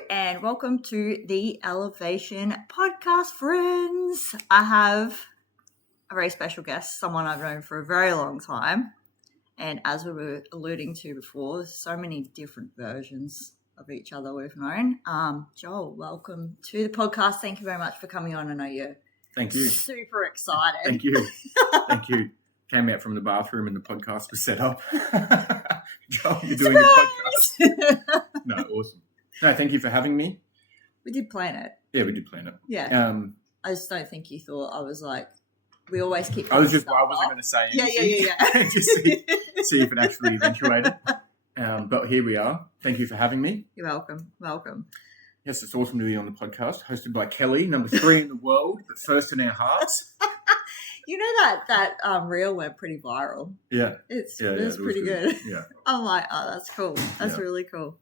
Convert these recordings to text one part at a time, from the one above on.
and welcome to the Elevation Podcast, friends. I have a very special guest, someone I've known for a very long time. And as we were alluding to before, there's so many different versions of each other we've known. Joel, welcome to the podcast. Thank you very much for coming on. I know you're super excited. Thank you. Thank you. Came out from the bathroom and the podcast was set up. Joel, you're doing the podcast. No, awesome. No, thank you for having me. We did plan it. Yeah, we did plan it. Yeah. I just don't think you thought I was like, we always keep. I wasn't going to say anything. Yeah. Just see if it actually eventuated. But here we are. Thank you for having me. You're welcome. Yes, it's awesome to be on the podcast, hosted by Kelly, number 3 in the world, but first in our hearts. You know that reel went pretty viral. Yeah. It was pretty good. Yeah. I'm like, oh, that's cool. That's really cool.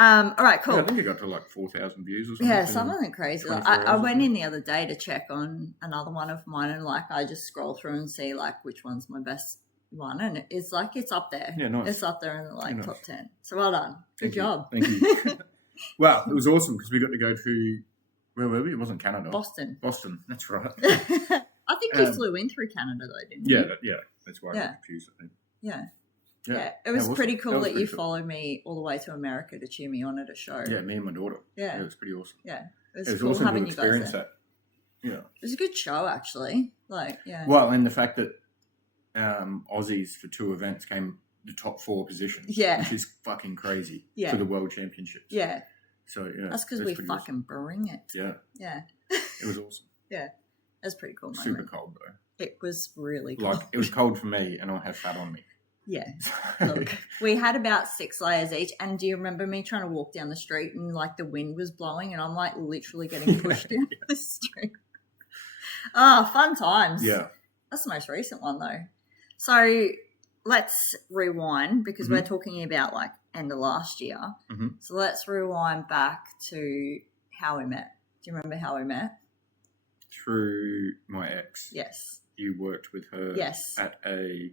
All right, cool. Yeah, I think it got to like 4,000 views or something. Yeah, something crazy. I went in the other day to check on another one of mine, and like I just scroll through and see like which one's my best one, and it's like it's up there. Yeah, nice. It's up there in the top 10. So well done. Good job. Thank you. Well, it was awesome because we got to go to, where were we? It wasn't Canada. Boston. That's right. I think you flew in through Canada though, didn't you? Yeah. That's why I got confused, I think. Yeah. It was pretty cool that you followed me all the way to America to cheer me on at a show. Yeah, me and my daughter. Yeah. It was pretty awesome. Yeah. It was cool awesome having to you guys experience there. that. Yeah. It was a good show, actually. Yeah. Well, and the fact that Aussies for 2 events came the top 4 positions. Yeah. Which is fucking crazy for the World Championships. Yeah. So, yeah. That's because we fucking bring it. Yeah. Yeah. It was awesome. Yeah. That's pretty cool. Super cold, though. It was really cold. Like, it was cold for me, and I had fat on me. Yeah. Look, we had about 6 layers each, and do you remember me trying to walk down the street and like the wind was blowing and I'm like literally getting pushed down the street? Fun times. Yeah. That's the most recent one though. So let's rewind because we're talking about like end of last year. Mm-hmm. So let's rewind back to how we met. Do you remember how we met? Through my ex. Yes. You worked with her at a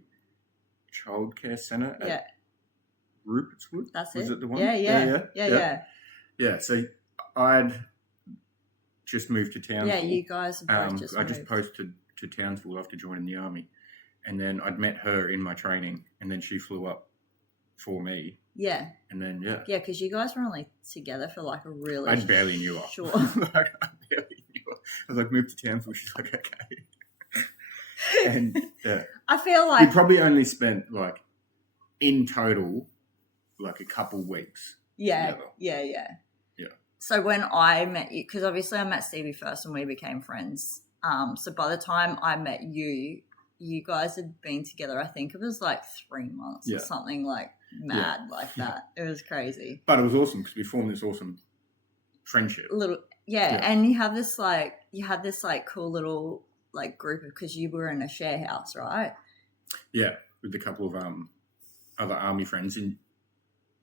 childcare centre at Rupert's Wood. That's it. Was it the one? Yeah. Yeah, so I'd just moved to Townsville. Yeah, you guys have both just I moved. just posted to Townsville after joining the army. And then I'd met her in my training, and then she flew up for me. Yeah. And then, Yeah, because you guys were only together for like a really I barely knew her. Sure. I barely knew her. I was like, moved to Townsville. She's like, okay. And I feel like we probably only spent like in total like a couple weeks together. Yeah. So when I met you, because obviously I met Stevie first and we became friends. So by the time I met you, you guys had been together, I think it was like 3 months or something like mad like that. It was crazy. But it was awesome because we formed this awesome friendship. And you had this cool little like group because you were in a share house, right? Yeah, with a couple of other army friends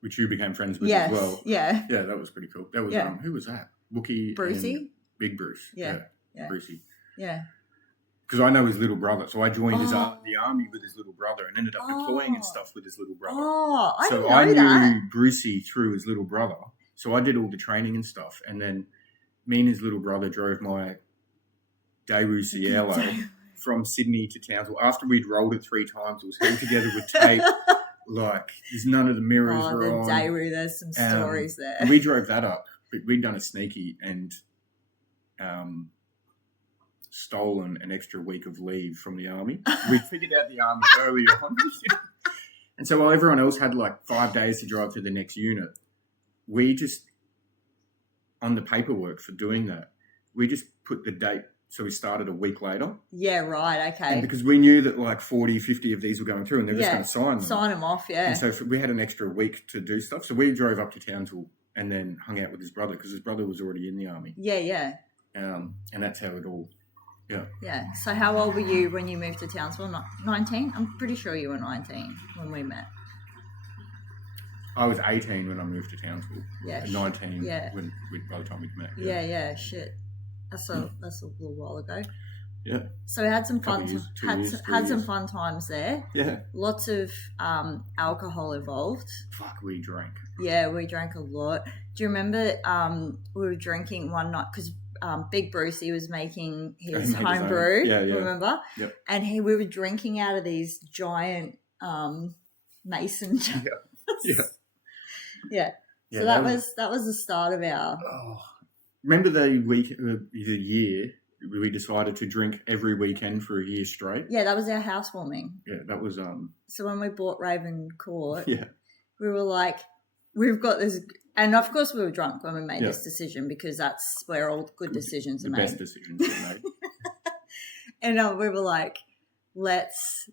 which you became friends with as well. Yeah, that was pretty cool. That was who was that? Wookie, Brucey, Big Bruce. Yeah. Brucey. Yeah. Because I know his little brother, so I joined the army with his little brother and ended up deploying and stuff with his little brother. I didn't know I knew that. Brucey through his little brother, so I did all the training and stuff, and then me and his little brother drove my Daewoo Cielo from Sydney to Townsville. After we'd rolled it 3 times, it was held together with tape. Like, there's none of the mirrors were on. Daewoo, there's some stories there. We drove that up, but we'd done a sneaky and stolen an extra week of leave from the army. We figured out the army early on. And so while everyone else had like 5 days to drive to the next unit, we just, on the paperwork for doing that, we just put the date. So we started a week later. Yeah, right, okay. And because we knew that like 40, 50 of these were going through and they're just going to sign them. Sign them off, yeah. And so we had an extra week to do stuff. So we drove up to Townsville and then hung out with his brother because his brother was already in the army. Yeah. And that's how it all, Yeah. So how old were you when you moved to Townsville? 19? I'm pretty sure you were 19 when we met. I was 18 when I moved to Townsville. Yeah. 19 by the time we met. Yeah, shit. That's a little while ago. Yeah. So we had some Couple fun, years, 2 had, years, 3 had some years. fun times there. Yeah. Lots of alcohol involved. Fuck, we drank. Yeah, we drank a lot. Do you remember we were drinking one night because Big Brucey was making his home brew, Yeah. remember? Yep. And we were drinking out of these giant mason jars. Yeah. Yeah. Yeah, So that was the start of our... Oh. Remember the year we decided to drink every weekend for a year straight? Yeah, that was our housewarming. Yeah, that was... So when we bought Raven Court, yeah. we were like, we've got this... And, of course, we were drunk when we made Yeah. this decision because that's where all good decisions are made. The best decisions are made. And we were like, let's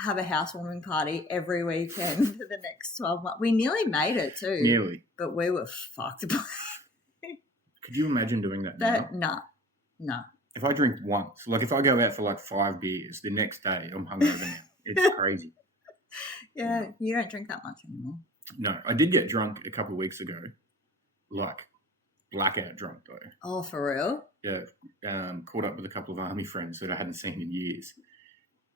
have a housewarming party every weekend for the next 12 months. We nearly made it too. Nearly. But we were fucked. Could you imagine doing that now? No. If I drink once, like if I go out for like 5 beers, the next day I'm hungover now. It's crazy. Yeah, you don't drink that much anymore. No, I did get drunk a couple of weeks ago. Like, blackout drunk though. Oh, for real? Yeah. Caught up with a couple of army friends that I hadn't seen in years.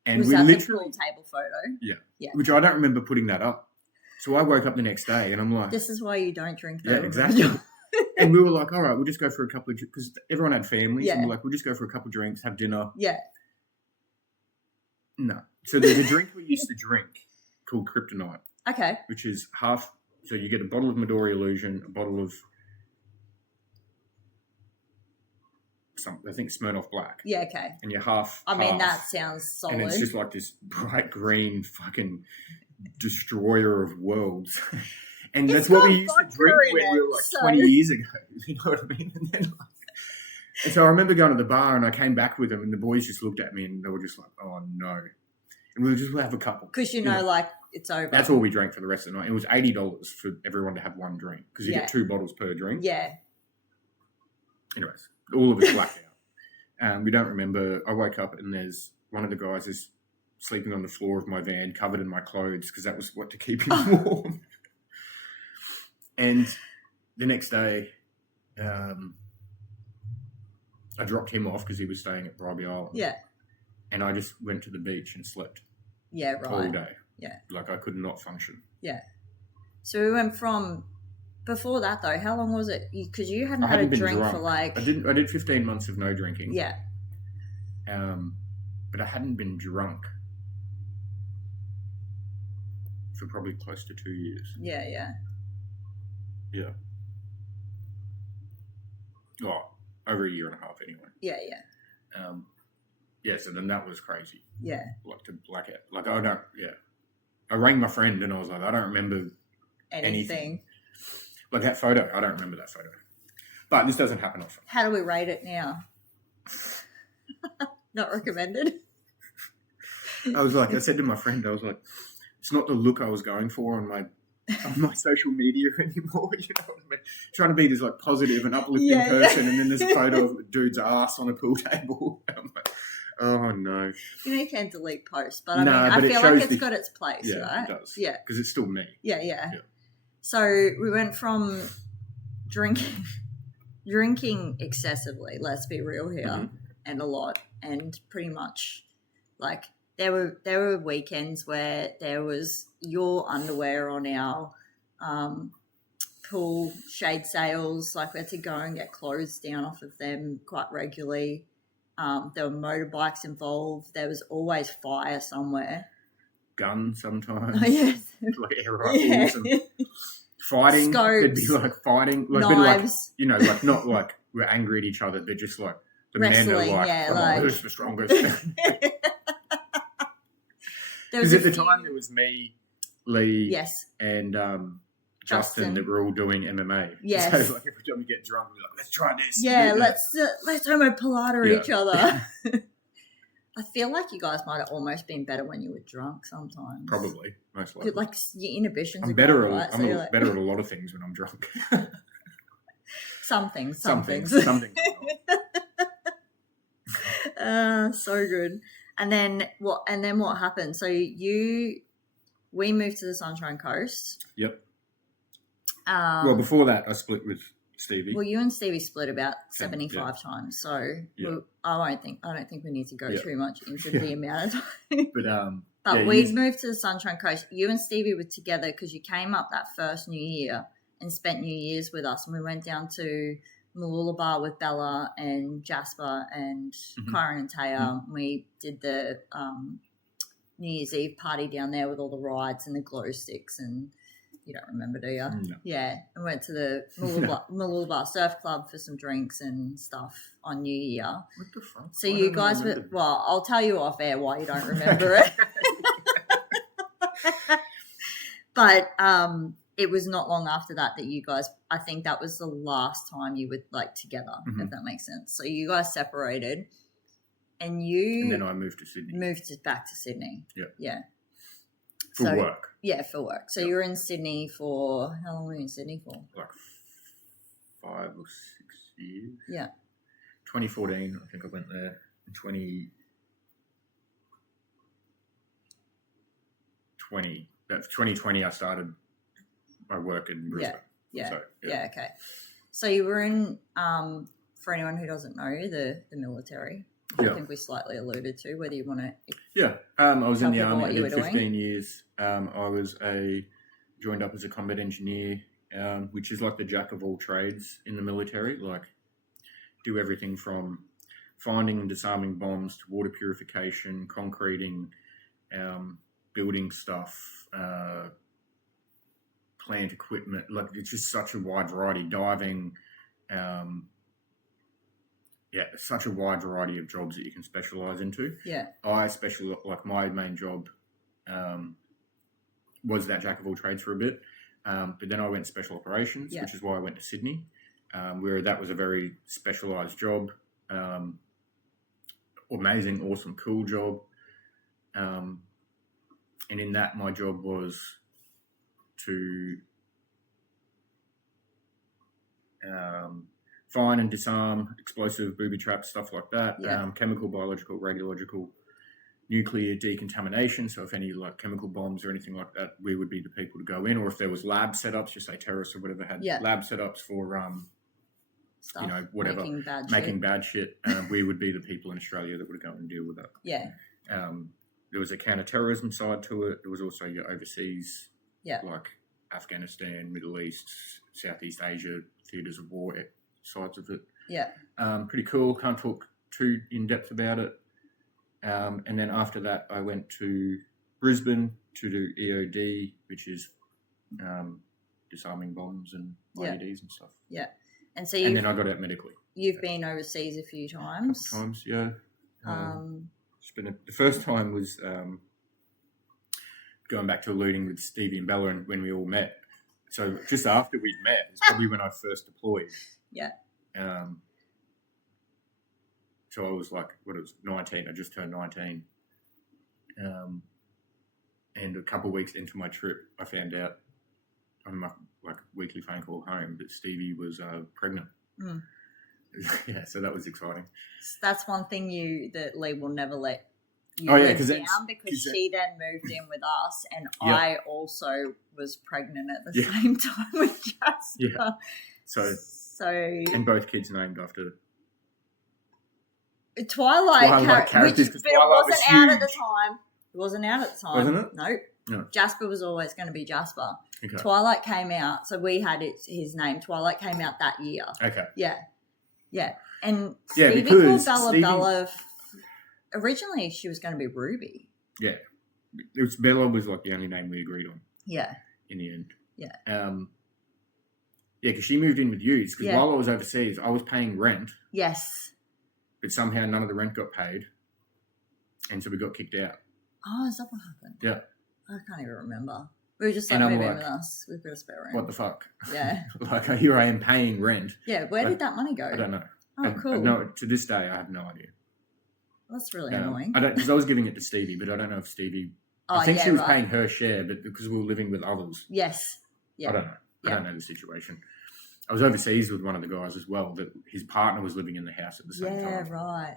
And was we that literally... the pool table photo? Yeah. Which I don't remember putting that up. So I woke up the next day and I'm like... This is why you don't drink though. Yeah, exactly. And we were like, all right, we'll just go for a couple of drinks. Because everyone had families. Yeah. And we're like, we'll just go for a couple of drinks, have dinner. Yeah. No. So there's a drink we used to drink called Kryptonite. Okay. Which is half... So you get a bottle of Midori Illusion, a bottle of... I think Smirnoff Black. Yeah, okay. And you're half... I mean, that sounds solid. And it's just like this bright green fucking destroyer of worlds. And It's that's what we got used to vodka drink in when we it, were like so- 20 years ago. You know what I mean? And so I remember going to the bar and I came back with them and the boys just looked at me and they were just like, oh no. And we were just, we'll have a couple. Because you know, like, it's over. That's all we drank for the rest of the night. It was $80 for everyone to have one drink because you Yeah. get 2 bottles per drink. Yeah. Anyways, all of us blacked out. We don't remember. I woke up and there's one of the guys is sleeping on the floor of my van covered in my clothes because that was what to keep him warm. And the next day, I dropped him off because he was staying at Bribey Island. Yeah. And I just went to the beach and slept Yeah, right. all day. Yeah. Like I could not function. Yeah. So we went from... Before that, though, how long was it? Because you hadn't I had hadn't a been drink drunk. for like... I did 15 months of no drinking. Yeah. But I hadn't been drunk for probably close to 2 years. Yeah. Yeah. Well, over a year and a half anyway. Yeah. Yeah, so then that was crazy. Yeah. Like to black out. Like I don't, yeah. I rang my friend and I was like, I don't remember Anything. Like that photo, I don't remember that photo. But this doesn't happen often. How do we rate it now? Not recommended? I said to my friend, I was like, it's not the look I was going for on my social media anymore. You know what I mean? Trying to be this like positive and uplifting person, and then there's a photo of a dude's ass on a pool table. I'm like, oh no. You know, you can't delete posts, but I feel like it's got its place, yeah, right? it does. Yeah. Because it's still me. Yeah. So we went from drinking excessively, let's be real here, and a lot, and pretty much like there were weekends where there was your underwear on our pool shade sails. Like we had to go and get clothes down off of them quite regularly. There were motorbikes involved. There was always fire somewhere. Gun sometimes. Oh, yes. Like air rifles and fighting. Scopes, It'd be like fighting. Like, knives. But like, like not like we're angry at each other. They're just like the men are like, come on, who's the strongest? Because at the time there was me, Lee, yes, and Justin that were all doing MMA. Yes. So like every time we get drunk, we're like, let's try this. Yeah, let's homopolita each other. Yeah. I feel like you guys might have almost been better when you were drunk sometimes. Probably, most likely. Like your inhibitions. I'm are better. gone, right? I'm better at a lot of things when I'm drunk. Some things. Some things. So good. And then what happened? So we moved to the Sunshine Coast. Yep. Well, before that, I split with Stevie. Well, you and Stevie split about Seven, 75 times, so Yeah. I don't think we need to go Yeah. too much into Yeah. the amount of time. But But we moved to the Sunshine Coast. You and Stevie were together because you came up that first New Year and spent New Year's with us, and we went down to Mooloolaba with Bella and Jasper and Kyron and Taya. We did the New Year's Eve party down there with all the rides and the glow sticks, and you don't remember, do you? No. Yeah, and went to the Mooloolaba Surf Club for some drinks and stuff on New Year. What the fuck? So you guys were, well, I'll tell you off air why you don't remember it. But it was not long after that you guys, I think that was the last time you were like together, if that makes sense. So you guys separated and then I moved to Sydney. Back to Sydney. Yeah. Yeah. For work. Yeah, for work. So you were in Sydney for, how long were you in Sydney for? Like 5 or 6 years. Yeah. 2014, I think I went there. In 2020, I started my work in Brisbane. Yeah. So, yeah. Okay. So you were in, for anyone who doesn't know, the military. I think we slightly alluded to whether you want to. Yeah. I was in the Army. I did 15 doing. years. I was joined up as a combat engineer, which is like the jack of all trades in the military. Like, do everything from finding and disarming bombs to water purification, concreting, building stuff, plant equipment. Like, it's just such a wide variety. Diving, such a wide variety of jobs that you can specialise into. Yeah. My main job was that jack of all trades for a bit. But then I went special operations, which is why I went to Sydney, where that was a very specialised job. Amazing, awesome, cool job. And in that, my job was to find and disarm explosive booby traps, stuff like that. Chemical, biological, radiological, nuclear decontamination. So if any like chemical bombs or anything like that, we would be the people to go in. Or if there was lab setups, just say terrorists or whatever had lab setups for stuff, you know, whatever, making bad shit. We would be the people in Australia that would go and deal with that. Yeah. There was a counter-terrorism side to it. There was also your overseas, like Afghanistan, Middle East, Southeast Asia, theatres of war sides of it. Yeah. Pretty cool. Can't talk too in-depth about it. And then after that, I went to Brisbane to do EOD, which is disarming bombs and IEDs and stuff. Yeah. And then I got out medically. You've been overseas a few times. A couple times, yeah. The first time was going back to alluding with Stevie and Bella and when we all met. So just after we'd met, it's probably when I first deployed. Yeah. So I was like, 19. I just turned 19. And a couple of weeks into my trip, I found out on my weekly phone call home that Stevie was pregnant. Mm. Yeah, so that was exciting. That's one thing that Lee will never let you down because she then moved in with us, and I also was pregnant at the same time with Jasper. Yeah. So and both kids named after Twilight characters, but it wasn't out at the time. It wasn't out at the time. Wasn't it? Nope. No. Jasper was always going to be Jasper. Okay. Twilight came out, so we had his name. Twilight came out that year. Okay. Yeah. Yeah. And Stevie called Bella. Originally, she was going to be Ruby. Yeah. Bella was like the only name we agreed on. Yeah. In the end. Yeah. Because she moved in with you. Because while I was overseas, I was paying rent. Yes. But somehow none of the rent got paid. And so we got kicked out. Oh, is that what happened? Yeah. I can't even remember. We were just like, move in with us. We've got a spare rent. What the fuck? Yeah. Here I am paying rent. Yeah, where did that money go? I don't know. Oh, cool. No, to this day, I have no idea. That's really annoying. Because I was giving it to Stevie, but I don't know if Stevie... I think she was paying her share, but because we were living with others. Yes. Yeah. I don't know. I don't know the situation. I was overseas with one of the guys as well, that his partner was living in the house at the same time. Yeah, right.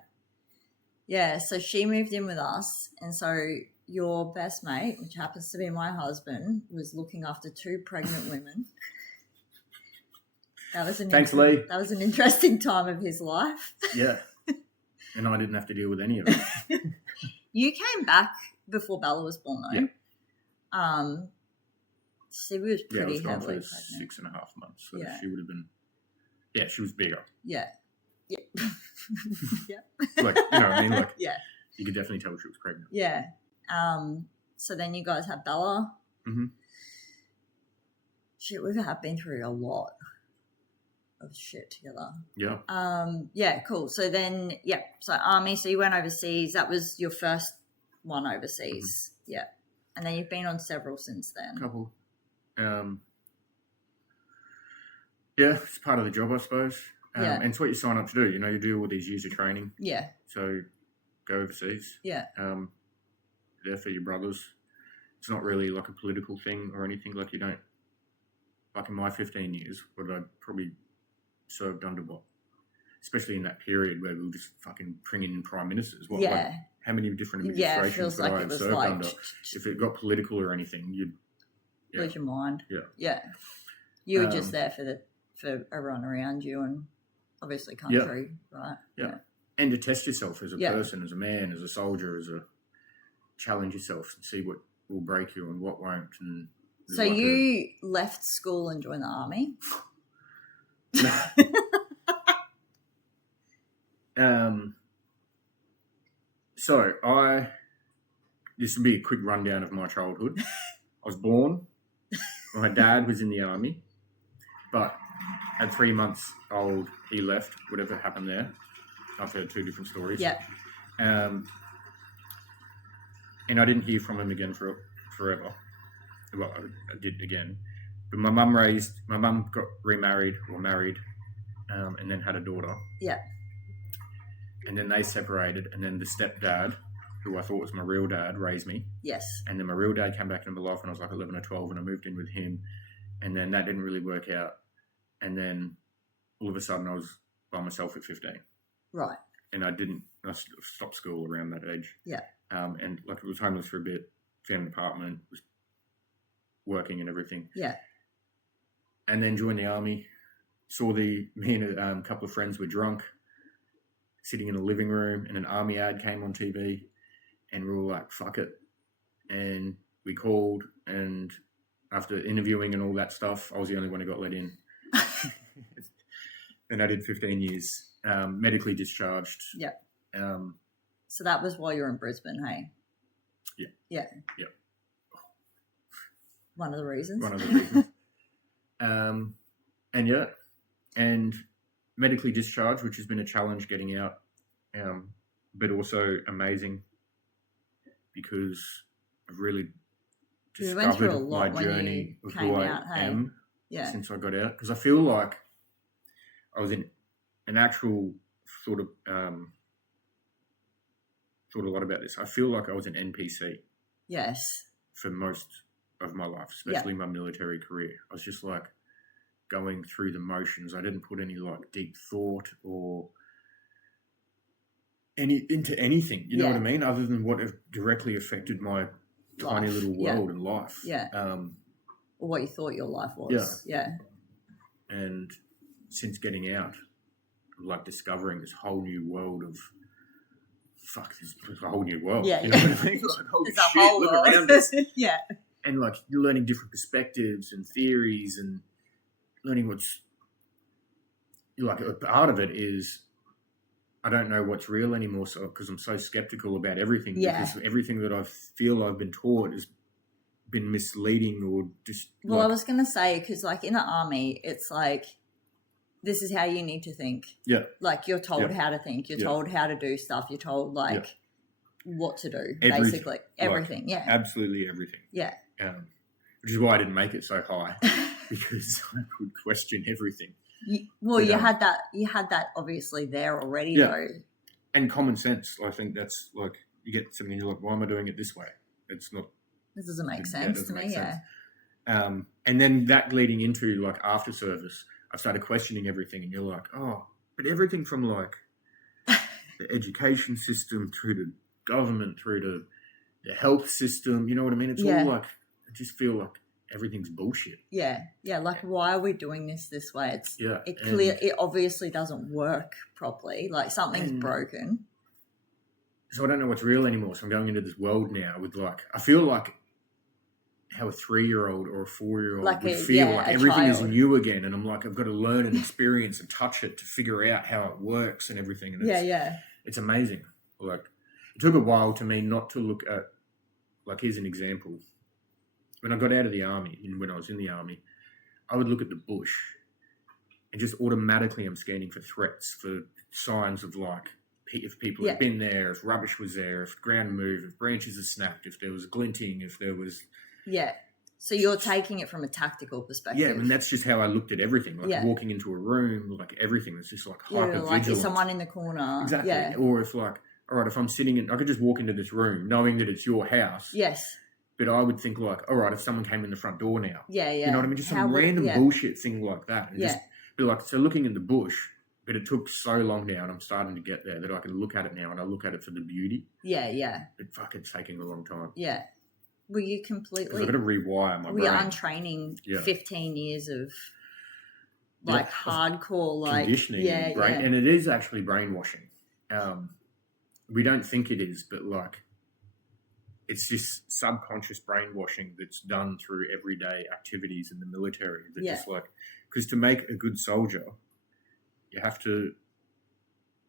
Yeah, so she moved in with us, and so your best mate, which happens to be my husband, was looking after 2 pregnant women. That was Thanks, Lee. That was an interesting time of his life. Yeah. And I didn't have to deal with any of it. You came back before Bella was born, though. Yeah. She was Yeah, I pretty was gone heavily for pregnant. 6.5 months. So Yeah. she would have been, yeah, she was bigger. Yeah. Yeah. Yeah. Like, you know what I mean? Like, yeah. you could definitely tell she was pregnant. Yeah. So then you guys had Bella. Mm-hmm. Shit, we have been through a lot of shit together. Yeah. Yeah, cool. So then, yeah, so army, so you went overseas. That was your first one overseas. Mm-hmm. Yeah. And then you've been on several since then. Couple. Yeah, it's part of the job, I suppose. Yeah. And it's what you sign up to do. You know, you do all these years of training. Yeah. So go overseas. Yeah. There for your brothers. It's not really like a political thing or anything. Like you don't, like in my 15 years, what I probably served under what? Especially in that period where we were just fucking bringing in prime ministers. What, yeah. Like, how many different administrations would I have served under? If it got political or anything, you'd lose your mind. Yeah. Yeah. You were just there for everyone around you and obviously country, right? Yeah. And to test yourself as a person, as a man, as a soldier, challenge yourself and see what will break you and what won't. And so like you left school and joined the army? So this will be a quick rundown of my childhood. I was born, my dad was in the army, but at 3 months old, he left, whatever happened there. I've heard two different stories. Yeah. And I didn't hear from him again for forever. Well, I did again. But my mum got remarried or married, and then had a daughter. Yeah. And then they separated, and then the stepdad, who I thought was my real dad, raised me. Yes. And then my real dad came back into my life when I was like 11 or 12, and I moved in with him. And then that didn't really work out. And then all of a sudden I was by myself at 15. Right. And I stopped school around that age. Yeah. And like I was homeless for a bit, found an apartment, was working and everything. Yeah. And then joined the army. Me and a couple of friends were drunk, sitting in a living room, and an army ad came on TV, and we were like, fuck it. And we called, and after interviewing and all that stuff, I was the only one who got let in. And I did 15 years, medically discharged. Yeah. So that was while you were in Brisbane, hey? Yeah. Yeah. Yeah. One of the reasons. And medically discharged, which has been a challenge getting out, but also amazing because I've really discovered my journey of who I am since I got out. Because I feel like I was in an actual thought a lot about this. I feel like I was an NPC. Yes. For most of my life, especially my military career. I was just like going through the motions. I didn't put any like deep thought or into anything, you know what I mean? Other than what directly affected my tiny little world and life. Yeah. Or what you thought your life was. Yeah. And since getting out, like discovering this whole new world of there's a whole new world. Yeah. You know what I mean? Like, holy shit, a whole look world around us. Yeah. And like you're learning different perspectives and theories and learning what's like a part of it is I don't know what's real anymore, so because I'm so skeptical about everything. Yeah. Because everything that I feel I've been taught has been misleading or just. Well, I was going to say, because like in the army, it's like this is how you need to think. Yeah. Like you're told how to think. You're told how to do stuff. You're told like what to do, basically. Everything. Like, absolutely everything. Yeah. Which is why I didn't make it so high because I could question everything. You had that obviously there already though. And common sense. I think that's like you get something and you're like, why am I doing it this way? It's not. This doesn't make sense to me. Yeah. And then that leading into like after service, I started questioning everything, and you're like, oh, but everything from like the education system through to government through to the health system, you know what I mean? It's all like I just feel like everything's bullshit. Yeah. Like, why are we doing this way? And It obviously doesn't work properly. Like, something's broken. So I don't know what's real anymore. So I'm going into this world now with I feel like how a 3-year-old or a 4-year-old would feel like everything is new again. And I'm like, I've got to learn and experience and touch it to figure out how it works and everything. And it's amazing. Like, it took a while to me not to look at, like, here's an example. When I got out of the army and when I was in the army, I would look at the bush and just automatically I'm scanning for threats, for signs of like, if people had been there, if rubbish was there, if ground moved, if branches are snapped, if there was glinting, if there was... Yeah. So you're taking it from a tactical perspective. Yeah, and that's just how I looked at everything. Like walking into a room, like everything. It's just like hyper-vigilant. Like is someone in the corner. Exactly. Yeah. Or if like, all right, if I'm sitting in... I could just walk into this room knowing that it's your house. Yes. But I would think like, all right, if someone came in the front door now. Yeah. You know what I mean? Just some random bullshit thing like that. And just be like, so looking in the bush... But it took so long now, and I'm starting to get there, that I can look at it now, and I look at it for the beauty. Yeah. It's fucking taking a long time. Yeah. Were you completely... I've got to rewire my brain. Were you untraining 15 years of, like, hardcore, like... Conditioning and brain. And it is actually brainwashing. We don't think it is, but, like, it's just subconscious brainwashing that's done through everyday activities in the military. That just, like... Because to make a good soldier... You have to,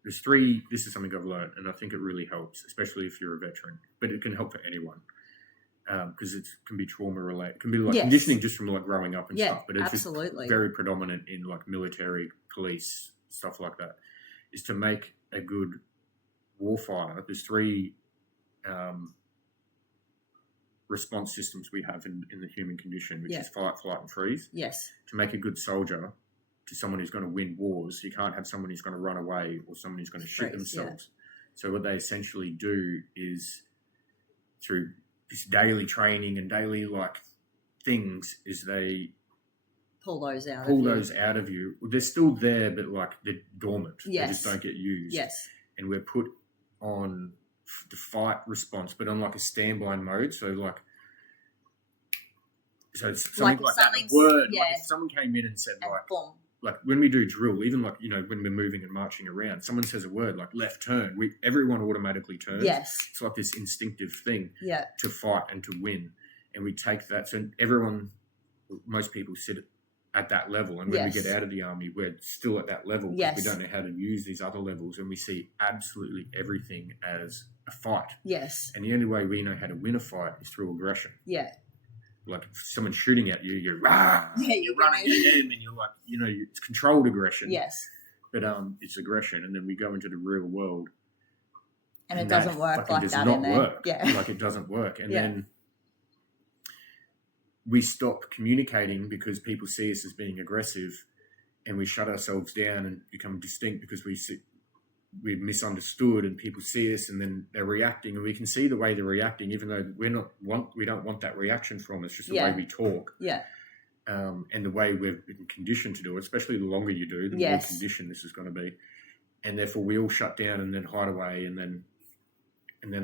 this is something I've learned, and I think it really helps, especially if you're a veteran, but it can help for anyone, because it can be trauma related. It can be like conditioning just from like growing up and stuff, but it's just very predominant in like military, police, stuff like that, is to make a good warfighter. There's 3 response systems we have in the human condition, which is fight, flight, and freeze. Yes. To make a good soldier, to someone who's going to win wars, you can't have someone who's going to run away or someone who's going to shoot themselves. So what they essentially do is, through this daily training and daily like things, is they pull those out of you. They're still there, but like they're dormant. Yes. They just don't get used. Yes. And we're put on the fight response, but on like a standby mode. So like, it's something like that word. Like if someone came in and said and like, boom. Like when we do drill, even like, you know, when we're moving and marching around, someone says a word like left turn, everyone automatically turns. Yes. It's like this instinctive thing to fight and to win. And we take that. So most people sit at that level. And when we get out of the army, we're still at that level. Yes. We don't know how to use these other levels, and we see absolutely everything as a fight. Yes. And the only way we know how to win a fight is through aggression. Yeah. Like if someone's shooting at you, you're rah, you're running at them, and you're like, you know, it's controlled aggression. Yes. But it's aggression, and then we go into the real world, and it doesn't work like that in there. Work. Yeah. Like it doesn't work, and then we stop communicating because people see us as being aggressive, and we shut ourselves down and become distinct because we're misunderstood, and people see us and then they're reacting, and we can see the way they're reacting, even though we don't want that reaction from us. Just the way we talk, and the way we've been conditioned to do it. Especially the longer you do, the more conditioned this is going to be, and therefore we all shut down and then hide away, and then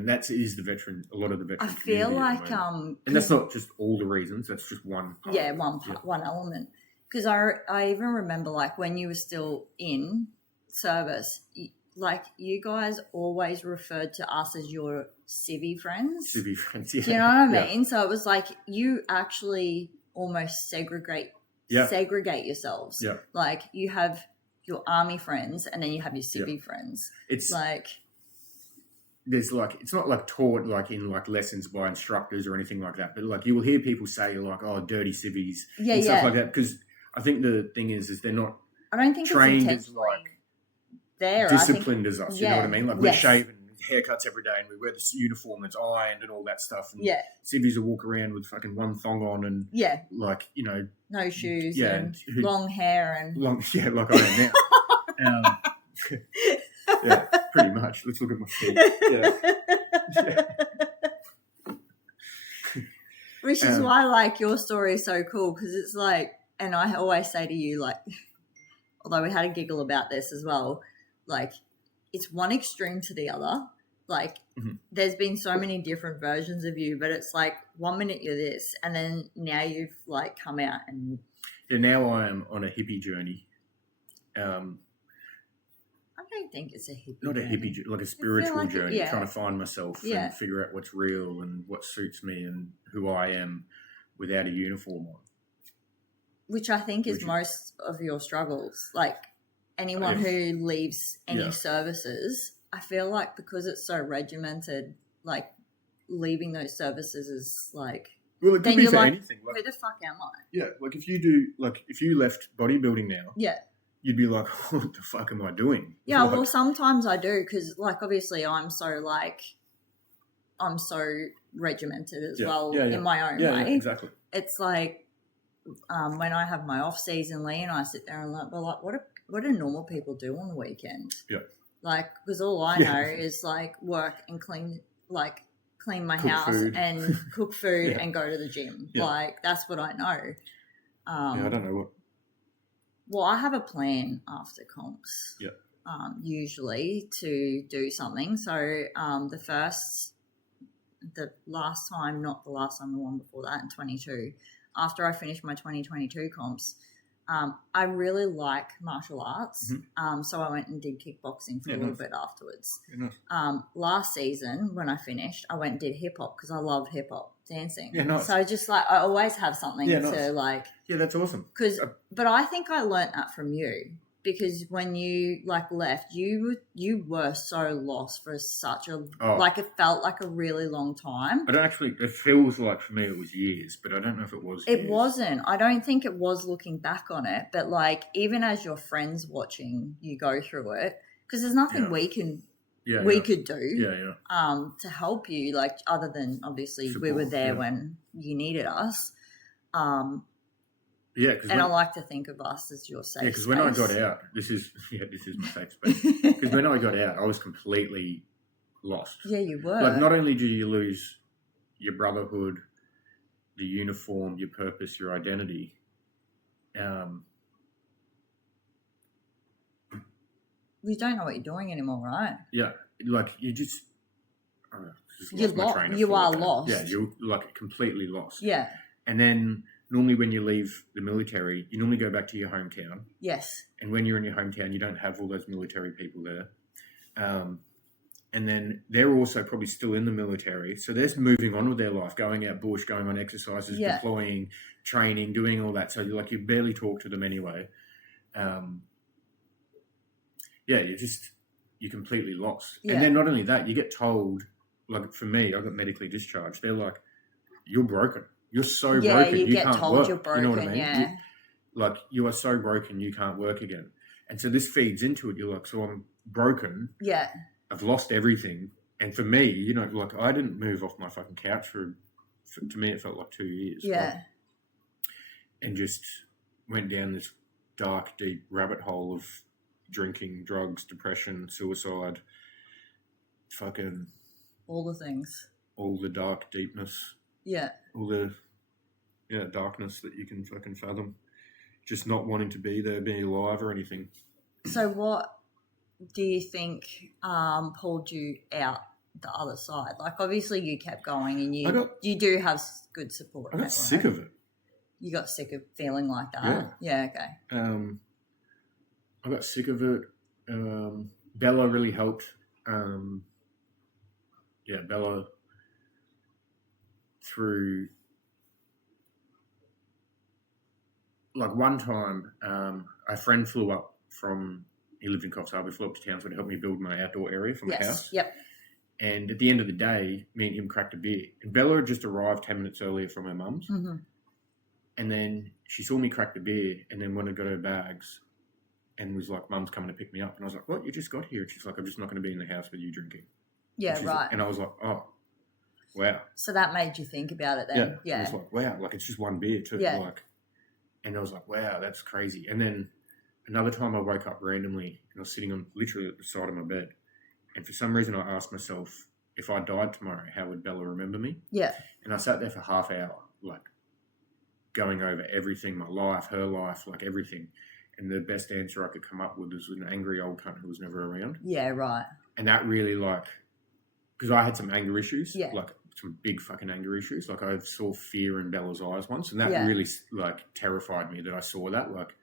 that is a lot of the veteran. I feel like and that's not just all the reasons. That's just one part. Yeah, one element. Because I even remember like when you were still in service. Like, you guys always referred to us as your civvy friends. Civvy friends, yeah. Do you know what I mean? So it was like you actually almost segregate yourselves. Yeah. Like, you have your army friends and then you have your civvy friends. It's like... There's like, it's not like taught like in like lessons by instructors or anything like that, but like you will hear people say like, oh, dirty civvies and stuff like that. Because I think the thing is they're not trained as like... disciplined as us, you know what I mean? Like we're shaving, haircuts every day, and we wear this uniform that's ironed and all that stuff. And civvies will walk around with fucking one thong on and like, you know, no shoes and long hair and like I am now. Yeah, pretty much. Let's look at my feet. Yeah. Which is why like your story is so cool, because it's like, and I always say to you, like, although we had a giggle about this as well, like it's one extreme to the other, Like, there's been so many different versions of you, but it's like 1 minute you're this, and then now you've like come out and. Yeah, now I am on a hippie journey. I don't think it's a hippie. Not journey. a hippie, like a spiritual journey, yeah. trying to find myself and figure out what's real and what suits me and who I am without a uniform on. Which I think is most of your struggles. Like anyone who leaves any services, I feel like because it's so regimented, like leaving those services is like. Well, it could be for anything. Like, who the fuck am I? Yeah, like if you left bodybuilding now, you'd be like, what the fuck am I doing? Yeah, like, well, sometimes I do because, like, obviously I'm so regimented as well in my own way. Yeah, exactly. It's like when I have my off season, Lee and I sit there and what do normal people do on the weekend? Yeah. Like, because all I know is like work and clean my house and cook food and go to the gym. Yeah. Like, that's what I know. I don't know what. Well, I have a plan after comps. Yeah. Usually to do something. So the last time, not the last time, the one before that in 22, after I finished my 2022 comps, I really like martial arts. So I went and did kickboxing for a little bit afterwards. Yeah, nice. Last season when I finished, I went and did hip hop because I love hip hop dancing. Yeah, nice. So just like I always have something to like. Yeah, that's awesome. But I think I learnt that from you. Because when you like left, you were so lost for such a like it felt like a really long time. It feels like for me it was years, but I don't know if it was. It wasn't. I don't think it was looking back on it, but like even as your friends watching you go through it, because there's nothing we could do to help you, like other than obviously support, we were there when you needed us. And I like to think of us as your safe space. Yeah, because when I got out, this is my safe space. Because when I got out, I was completely lost. Yeah, you were. Like, not only do you lose your brotherhood, the uniform, your purpose, your identity, you don't know what you're doing anymore, right? Yeah, like you just. You're lost. You are lost. Yeah, you're like completely lost. Yeah. And then normally when you leave the military, you normally go back to your hometown. Yes. And when you're in your hometown, you don't have all those military people there. And then they're also probably still in the military. So they're moving on with their life, going out bush, going on exercises, deploying, training, doing all that. So you barely talk to them anyway. You're completely lost. Yeah. And then not only that, you get told, like for me, I got medically discharged. They're like, you're broken. You're so broken, you get can't told work. You're broken, you know what I mean? Yeah. You are so broken, you can't work again. And so this feeds into it. You're like, so I'm broken. Yeah. I've lost everything. And for me, like I didn't move off my fucking couch for to me, it felt like 2 years. Yeah. Right? And just went down this dark, deep rabbit hole of drinking, drugs, depression, suicide, fucking... all the things. All the dark deepness. Yeah. All the darkness that you can fucking fathom. Just not wanting to be there, being alive or anything. So what do you think pulled you out the other side? Like obviously you kept going and you do have good support. I got sick of it. You got sick of feeling like that? Yeah, okay. I got sick of it. Bella really helped. Bella through... Like one time, a friend flew up from... He lived in Coffs Harbour. Flew up to Townsville to help me build my outdoor area for my house. Yep. And at the end of the day, me and him cracked a beer. And Bella had just arrived 10 minutes earlier from her mum's. Mm-hmm. And then she saw me crack the beer and then went and got her bags and was like, Mum's coming to pick me up. And I was like, what? You just got here? And she's like, I'm just not going to be in the house with you drinking. Yeah, right. And I was like, oh, wow. So that made you think about it then? Yeah. I was like, wow, like it's just one beer too. Yeah. And I was like, wow, that's crazy. And then another time I woke up randomly and I was sitting on literally at the side of my bed. And for some reason I asked myself, if I died tomorrow, how would Bella remember me? Yeah. And I sat there for half hour, like going over everything, my life, her life, like everything. And the best answer I could come up with was an angry old cunt who was never around. Yeah, right. And that really like because I had some anger issues, Yeah. like some big fucking anger issues. Like I saw fear in Bella's eyes once, and that Yeah. really like terrified me that I saw that, like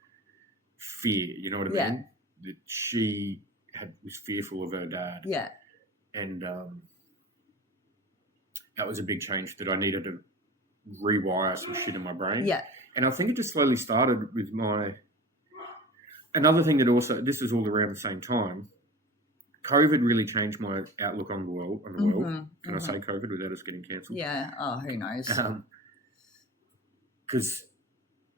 fear. You know what I Yeah. mean? That she was fearful of her dad. Yeah. And that was a big change that I needed to rewire some shit in my brain. Yeah. And I think it just slowly started with another thing that also, this is all around the same time, COVID really changed my outlook on the world. Can I say COVID without us getting cancelled? Yeah. Oh, who knows? Because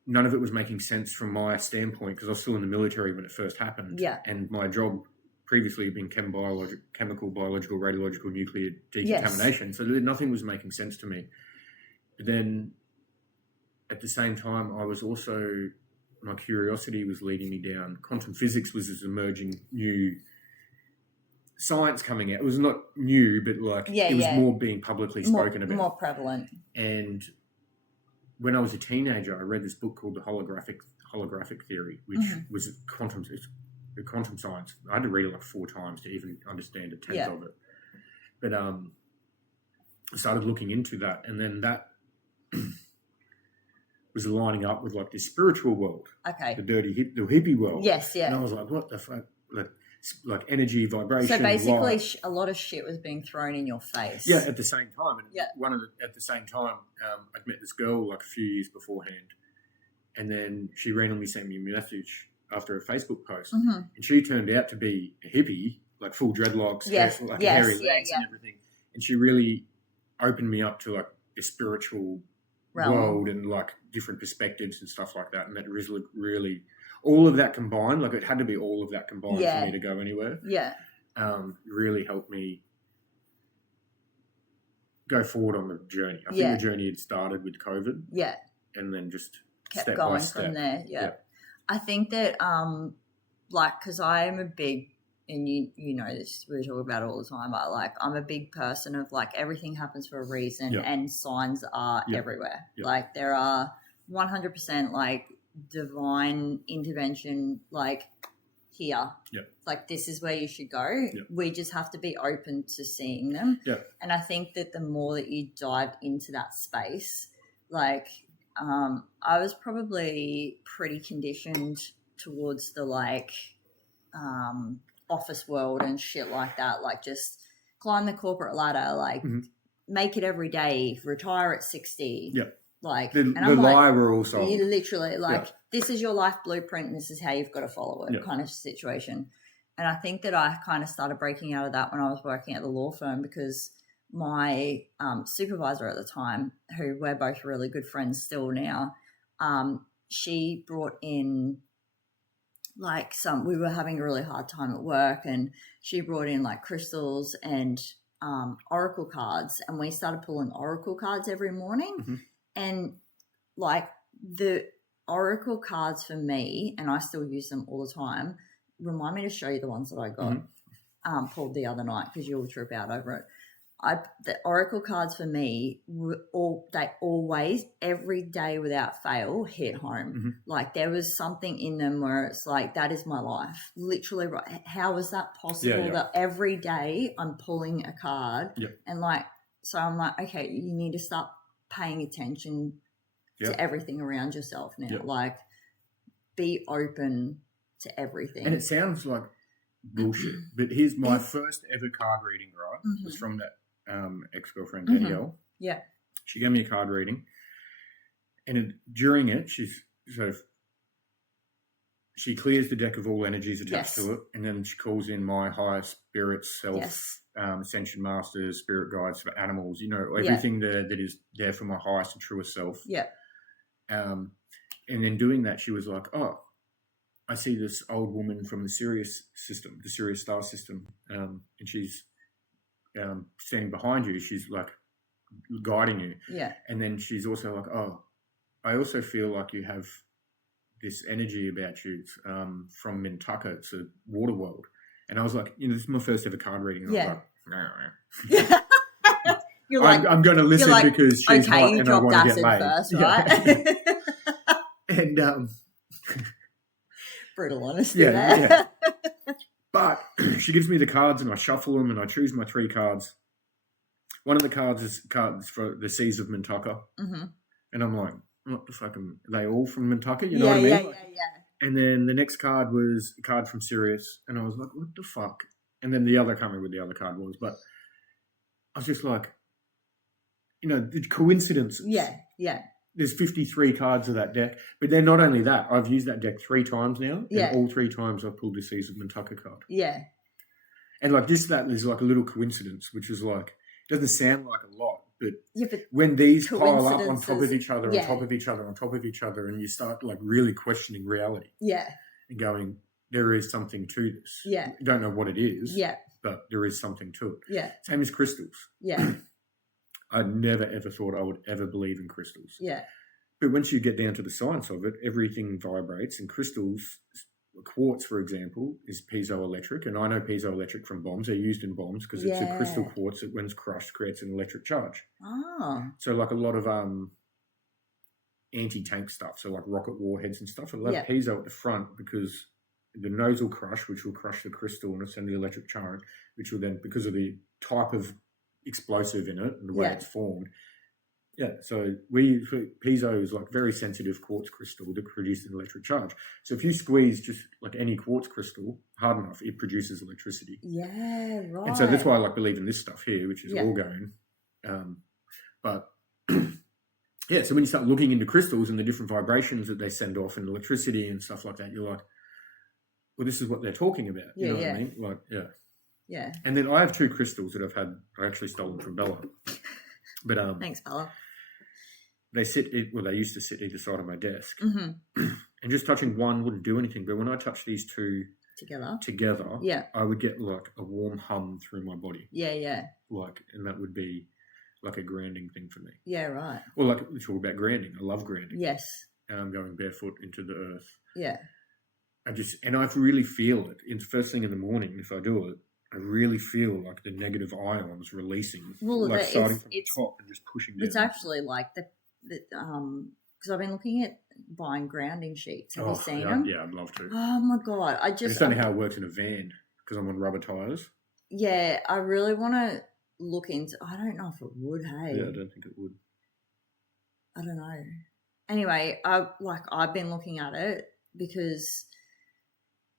none of it was making sense from my standpoint, because I was still in the military when it first happened. Yeah. And my job previously had been chemical, biological, radiological, nuclear decontamination. Yes. So nothing was making sense to me. But then at the same time, I was also, my curiosity was leading me down. Quantum physics was this emerging new science coming out. It was not new, but like it was more being publicly spoken about. More prevalent. And when I was a teenager, I read this book called The Holographic Theory, which was quantum science. I had to read it like 4 times to even understand a tenth of it. But I started looking into that, and then that was lining up with like this spiritual world. Okay. The the hippie world. Yes, yeah. And I was like, what the fuck? Like energy, vibration. So basically, light. A lot of shit was being thrown in your face. Yeah, at the same time. And at the same time, I'd met this girl like a few years beforehand, and then she randomly sent me a message after a Facebook post, and she turned out to be a hippie, like full dreadlocks, hairy legs and everything. And she really opened me up to like the spiritual world and like different perspectives and stuff like that. And that really all of that combined, like it had to be all of that combined for me to go anywhere. Yeah. Really helped me go forward on the journey. I think the journey had started with COVID. Yeah. And then just kept step going by step. from there. Yeah. I think that because I am a big, and you know this, we talk about it all the time, but like I'm a big person of like everything happens for a reason and signs are everywhere. Like there are 100% like divine intervention like here. Like this is where you should go. We just have to be open to seeing them. And I think that the more that you dive into that space, like I was probably pretty conditioned towards the like office world and shit like that, like just climb the corporate ladder, like make it every day, retire at 60. Like the lie we're all sold. You literally like this is your life blueprint and this is how you've got to follow it kind of situation. And I think that I kind of started breaking out of that when I was working at the law firm, because my supervisor at the time, who we're both really good friends still now, she brought in like we were having a really hard time at work, and she brought in like crystals and oracle cards, and we started pulling oracle cards every morning. And like the oracle cards for me, and I still use them all the time, remind me to show you the ones that I got pulled the other night, because you'll trip out over it. The oracle cards for me they always, every day without fail, hit home. Like there was something in them where it's like, that is my life. Literally, how is that possible that every day I'm pulling a card and like, so I'm like, okay, you need to start paying attention to everything around yourself now. Like be open to everything. And it sounds like bullshit, but here's my first ever card reading, right? Was from that ex-girlfriend Danielle. She gave me a card reading, and during it she clears the deck of all energies attached to it, and then she calls in my higher spirit self, ascension masters, spirit guides, for animals, you know, everything that is there for my highest and truest self. And then doing that, she was like, oh, I see this old woman from the Sirius system, the Sirius star system, and she's standing behind you. She's like guiding you. And then she's also like, oh, I also feel like you have this energy about you from Mintaka. It's a water world. And I was like, you know, this is my first ever card reading. And I was like, you're like, I'm going to listen because she's hot and I want to get laid. First, right? And brutal honesty there. But she gives me the cards and I shuffle them and I choose my 3 cards. one of the cards is cards for the Seas of Mintucka. Mm-hmm. And I'm like, what the fuck? Are they all from Mintucka? You know what I mean? Yeah. And then the next card was a card from Sirius. And I was like, what the fuck? And then the other, I can't remember what the other card was. But I was just like, the coincidences. Yeah. There's 53 cards of that deck. But then not only that, I've used that deck 3 times now. Yeah. And all 3 times I've pulled the Seas of Mintucka card. Yeah. And like that is like a little coincidence, which is like, it doesn't sound like a lot. But when these pile up on top of each other, on top of each other, on top of each other, and you start like really questioning reality. Yeah. And going, there is something to this. Yeah. You don't know what it is. Yeah. But there is something to it. Yeah. Same as crystals. Yeah. I never ever thought I would ever believe in crystals. Yeah. But once you get down to the science of it, everything vibrates, and crystals, quartz, for example, is piezoelectric. And I know piezoelectric from bombs. They're used in bombs because it's a crystal quartz that, when it's crushed, creates an electric charge. Oh. So like a lot of anti-tank stuff, so like rocket warheads and stuff, it'll have piezo at the front because the nose will crush, which will crush the crystal and send the electric charge, which will then, because of the type of explosive in it and the way it's formed. Yeah, so piezo is like very sensitive quartz crystal that produces an electric charge. So if you squeeze just like any quartz crystal hard enough, it produces electricity. Yeah, right. And so that's why I like believe in this stuff here, which is orgone. But yeah, so when you start looking into crystals and the different vibrations that they send off and electricity and stuff like that, you're like, well, this is what they're talking about. You know what I mean? Like, yeah. And then I have 2 crystals that I actually stolen from Bella. But thanks, Bella. They used to sit either side of my desk. Mm-hmm. And just touching one wouldn't do anything. But when I touched these 2 together, I would get like a warm hum through my body. Yeah. Like, and that would be like a grounding thing for me. Yeah, right. Well, like we talk about grounding. I love grounding. Yes. And I'm going barefoot into the earth. Yeah. I really feel it. It's first thing in the morning. If I do it, I really feel like the negative ions releasing, like starting from the top and just pushing down. It's actually like because I've been looking at buying grounding sheets. Have you seen them? Yeah, I'd love to. Oh my God. I just don't know how it works in a van because I'm on rubber tires. Yeah, I really want to look into. I don't know if it would. Hey. Yeah, I don't think it would. I don't know. Anyway, I've been looking at it because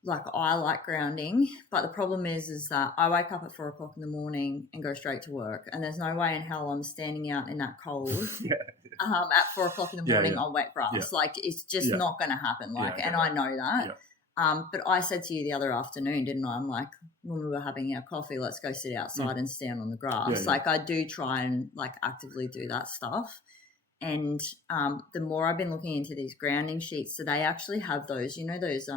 like I like grounding, but the problem is that I wake up at 4 o'clock in the morning and go straight to work, and there's no way in hell I'm standing out in that cold at 4 o'clock in the morning on wet grass. Yeah. Like it's just not going to happen. Like, and I know that. Yeah. But I said to you the other afternoon, didn't I? I'm like, when we were having our coffee, let's go sit outside and stand on the grass. Yeah. Like I do try and like actively do that stuff. And the more I've been looking into these grounding sheets, so they actually have those, those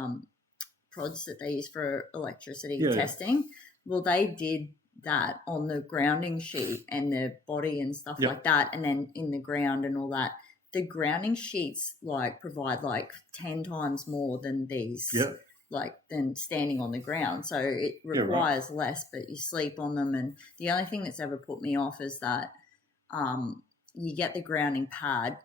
prods that they use for electricity testing. Well, they did that on the grounding sheet and the body and stuff like that, and then in the ground and all that. The grounding sheets like provide like 10 times more than these, like than standing on the ground. So it requires less, but you sleep on them. And the only thing that's ever put me off is that you get the grounding pad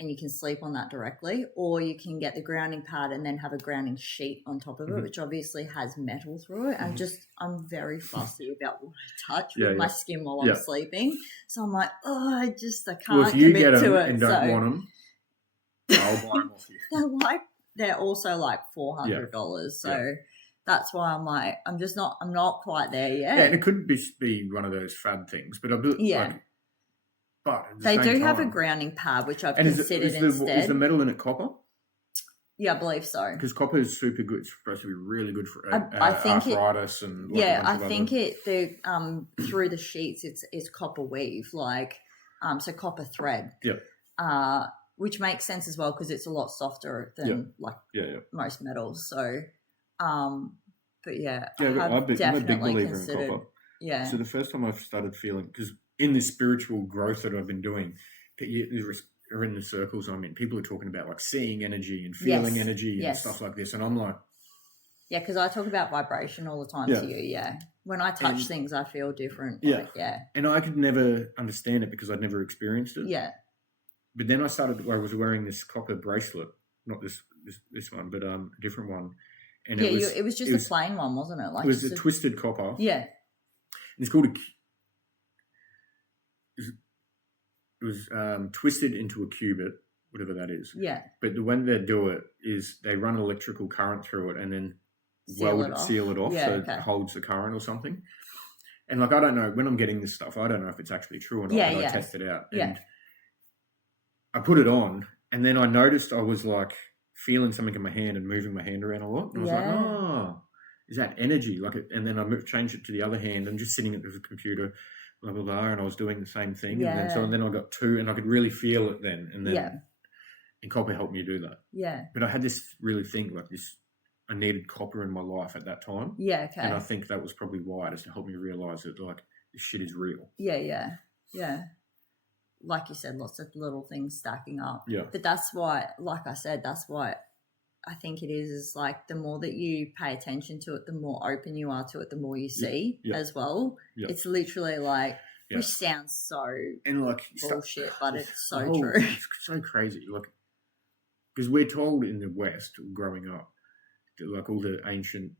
and you can sleep on that directly, or you can get the grounding pad and then have a grounding sheet on top of it, which obviously has metal through it. And I'm very fussy about what I touch with my skin while I'm sleeping. So I'm like, I can't well, if you commit get them to it. And don't want them, I'll buy them off you. They're also like $400. So that's why I'm like, I'm not quite there yet. Yeah, and it could be one of those fad things, but but they do have a grounding pad, which I've considered instead. Is the metal in it copper? Yeah, I believe so. Because copper is super good. It's supposed to be really good for arthritis and I think through the sheets it's copper weave, like so copper thread. Yeah. Which makes sense as well because it's a lot softer than most metals. So, but I'm a big believer considered, in copper. Yeah. So the first time I've started feeling, because in this spiritual growth that I've been doing, or in the circles I'm in, people are talking about like seeing energy and feeling energy and stuff like this, and I'm like, because I talk about vibration all the time to you. Yeah, when I touch things, I feel different. And I could never understand it because I'd never experienced it. Yeah, but then I was wearing this copper bracelet, not this one, but a different one, and it was just a plain one, wasn't it? Like it was a twisted copper. Yeah, and it's called it was twisted into a cubit, whatever that is. Yeah. But the way they do it is they run electrical current through it and then Seal it off. so it holds the current or something. And like, I don't know, when I'm getting this stuff, I don't know if it's actually true or not, but I test it out. And I put it on, and then I noticed I was like feeling something in my hand and moving my hand around a lot. And I was like, oh, is that energy? Like, and then I changed it to the other hand and just sitting at the computer, blah, blah, blah, and I was doing the same thing. Yeah. And then I got two, and I could really feel it then. And then and copper helped me do that. Yeah. But I had this really thing, like this, I needed copper in my life at that time. Yeah, okay. And I think that was probably why, just to help me realise that, like, this shit is real. Yeah. Like you said, lots of little things stacking up. Yeah. But that's why, like I said, that's why I think it is like the more that you pay attention to it, the more open you are to it, the more you see as well. Yeah. It's literally like, which sounds so and like bullshit, but it's so true. It's so crazy. Like, because we're told in the West growing up, that like all the ancient,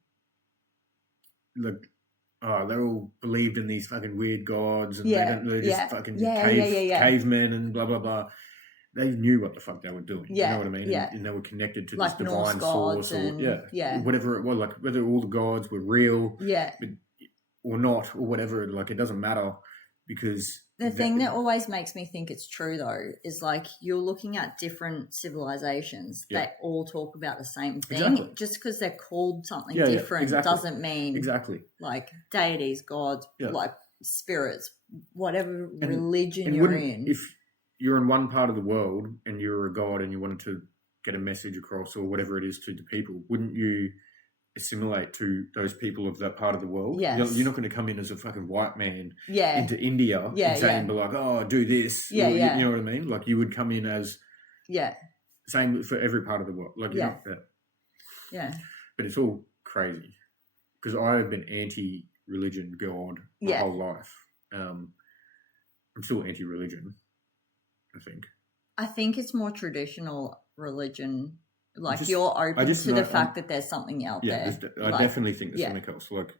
like, they all believed in these fucking weird gods and they're just fucking cavemen and blah, blah, blah. They knew what the fuck they were doing. You know what I mean? Yeah. And they were connected to like this divine source or whatever it was, like whether all the gods were real or not or whatever, like it doesn't matter because the thing that always makes me think it's true though is like you're looking at different civilizations they all talk about the same thing. Just because they're called something different doesn't mean like deities, gods, like spirits, whatever religion you're in. If you're in one part of the world and you're a god and you wanted to get a message across or whatever it is to the people, wouldn't you assimilate to those people of that part of the world? Yes. You're not going to come in as a fucking white man into India and say and be like, oh, do this. You know what I mean? Like you would come in as same for every part of the world. Like you're not that. But it's all crazy because I have been anti-religion God my whole life. I'm still anti-religion, I think it's more traditional religion. Like you're open to the fact that there's something out there. I definitely think there's something else. Like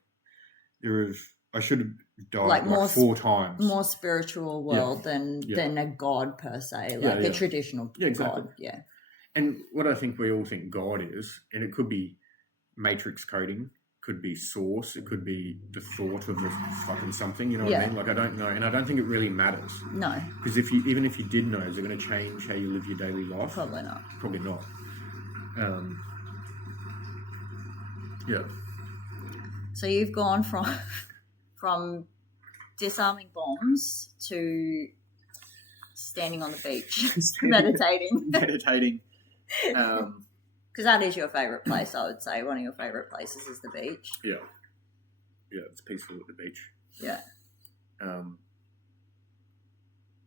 I should have died like 4 times. More spiritual world than a god per se, like a traditional god. Yeah. And what I think we all think God is, and it could be matrix coding, could be source, it could be the thought of a fucking something, you know what I mean? Like I don't know, and I don't think it really matters. No. Because even if you did know, is it going to change how you live your daily life? Probably not. Probably not. So you've gone from disarming bombs to standing on the beach, meditating. Because that is your favourite place, I would say. One of your favourite places is the beach. Yeah, it's peaceful at the beach. Yeah. Or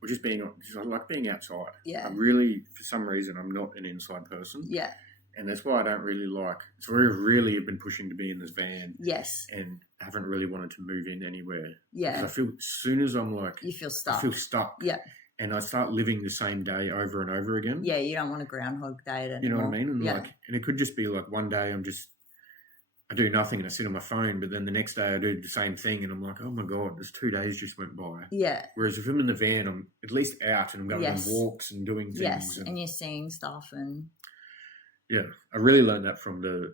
just I like being outside. Yeah. I'm really, for some reason, I'm not an inside person. Yeah. And that's why I don't really like. It's where I really have been pushing to be in this van. Yes. And haven't really wanted to move in anywhere. Yeah. Because I feel as soon as I'm like, you feel stuck. I feel stuck. Yeah. And I start living the same day over and over again. Yeah, you don't want a groundhog day anymore. You know what I mean? And and it could just be like one day I do nothing and I sit on my phone, but then the next day I do the same thing and I'm like, oh my God, this 2 days just went by. Yeah. Whereas if I'm in the van, I'm at least out and I'm going on walks and doing things. Yes, and you're seeing stuff and... Yeah, I really learned that from the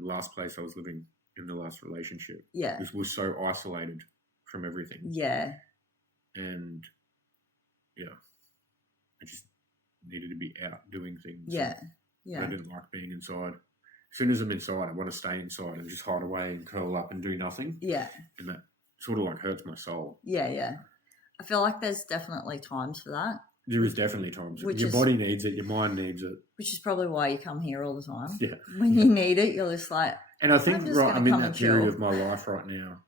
last place I was living in the last relationship. Yeah. It was so isolated from everything. Yeah. And, I just needed to be out doing things. Yeah, yeah. I didn't like being inside. As soon as I'm inside, I want to stay inside and just hide away and curl up and do nothing. Yeah. And that sort of like hurts my soul. Yeah, yeah. I feel like there's definitely times for that. There is definitely times. Your body needs it. Your mind needs it. Which is probably why you come here all the time. Yeah. When you need it, you're just like... And I think I'm in that period of my life right now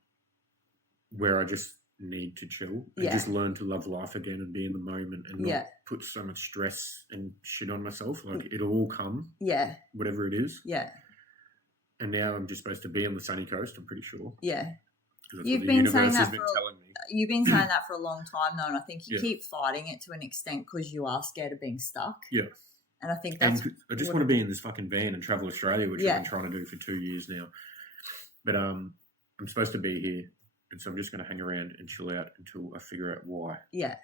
where I just need to chill and just learn to love life again and be in the moment and not put so much stress and shit on myself. Like it'll all come. Yeah. Whatever it is. Yeah. And now I'm just supposed to be on the sunny coast, I'm pretty sure. Yeah. You've been saying that you've been saying that for a long time though, and I think you keep fighting it to an extent because you are scared of being stuck. Yeah. And I think that's... And I just want to be in this fucking van and travel Australia, which I've been trying to do for 2 years now. But I'm supposed to be here And so I'm just going to hang around and chill out until I figure out why. Yeah.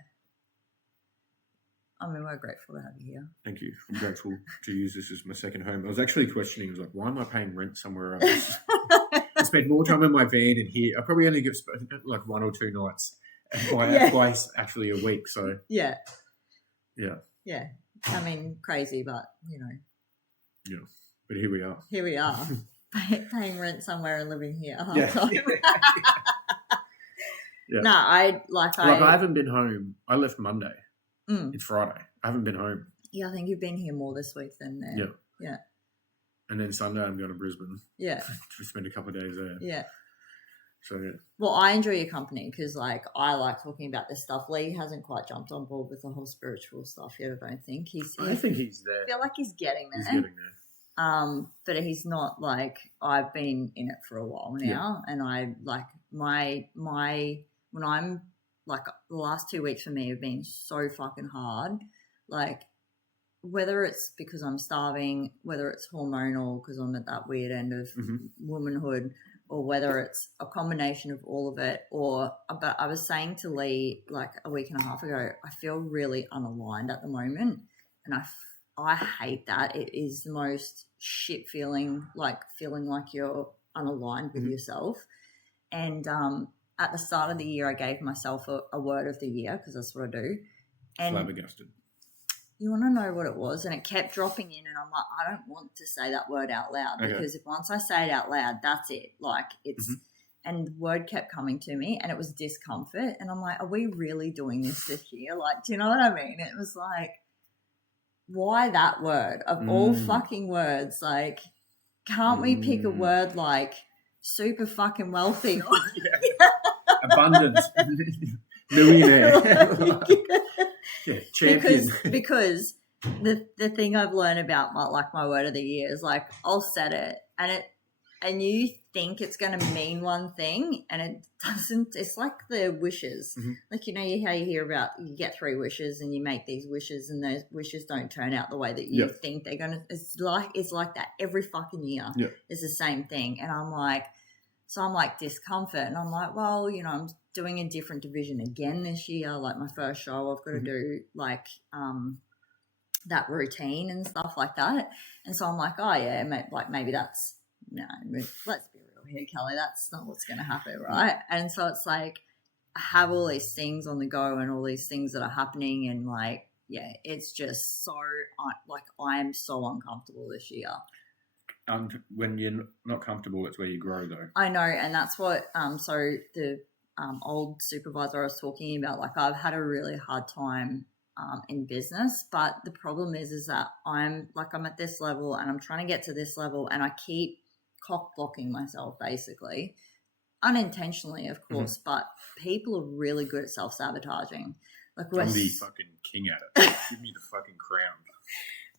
I mean, we're grateful to have you here. Thank you. I'm grateful to use this as my second home. I was actually questioning, I was like, why am I paying rent somewhere else? I spend more time in my van and here. I probably only get like 1 or 2 nights. Twice actually a week. So yeah. Yeah. I mean, crazy, but you know. Yeah. But here we are. Here we are. Paying rent somewhere and living here. Yeah. Yeah. No, I haven't been home. I left Monday. It's Friday. I haven't been home. Yeah, I think you've been here more this week than there. Yeah. And then Sunday I'm going to Brisbane. Yeah. To spend a couple of days there. Yeah. So yeah. Well, I enjoy your company because like I like talking about this stuff. Lee hasn't quite jumped on board with the whole spiritual stuff yet. I don't think I think he's there. I feel like he's getting there. He's getting there. But he's not like I've been in it for a while now, and I like my when I'm like the last 2 weeks for me have been so fucking hard. Like whether it's because I'm starving, whether it's hormonal because I'm at that weird end of womanhood, or whether it's a combination of all of it. But I was saying to Lee like a week and a half ago, I feel really unaligned at the moment, and I hate that. It is the most shit feeling like you're unaligned with yourself. And at the start of the year, I gave myself a word of the year because that's what I do. And flabbergasted. You want to know what it was? And it kept dropping in, and I'm like, I don't want to say that word out loud because if once I say it out loud, that's it. Like it's, and the word kept coming to me, and it was discomfort. And I'm like, are we really doing this year? Like, do you know what I mean? It was like, why that word of all fucking words? Like, can't we pick a word like super fucking wealthy? Abundance. Millionaire. Champion. Because the thing I've learned about my word of the year is like I'll set it and you think it's going to mean one thing and it doesn't. It's like the wishes. Like, you know, how you hear about you get 3 wishes and you make these wishes and those wishes don't turn out the way that you think they're going to. It's like that every fucking year. It's the same thing. And I'm like discomfort, and I'm like, well, you know, I'm doing a different division again this year. Like my first show, I've got to do like that routine and stuff like that. And so I'm like, oh yeah, maybe that's let's be real here, Kelly. That's not what's going to happen, right? And so it's like I have all these things on the go and all these things that are happening, and like it's just so like I am so uncomfortable this year. And when you're not comfortable, it's where you grow, though. I know, and that's what. So the old supervisor I was talking about, like I've had a really hard time in business, but the problem is that I'm at this level and I'm trying to get to this level, and I keep cock blocking myself, basically, unintentionally, of course. But people are really good at self sabotaging. Like I'm the fucking king at it. Give me the fucking crown.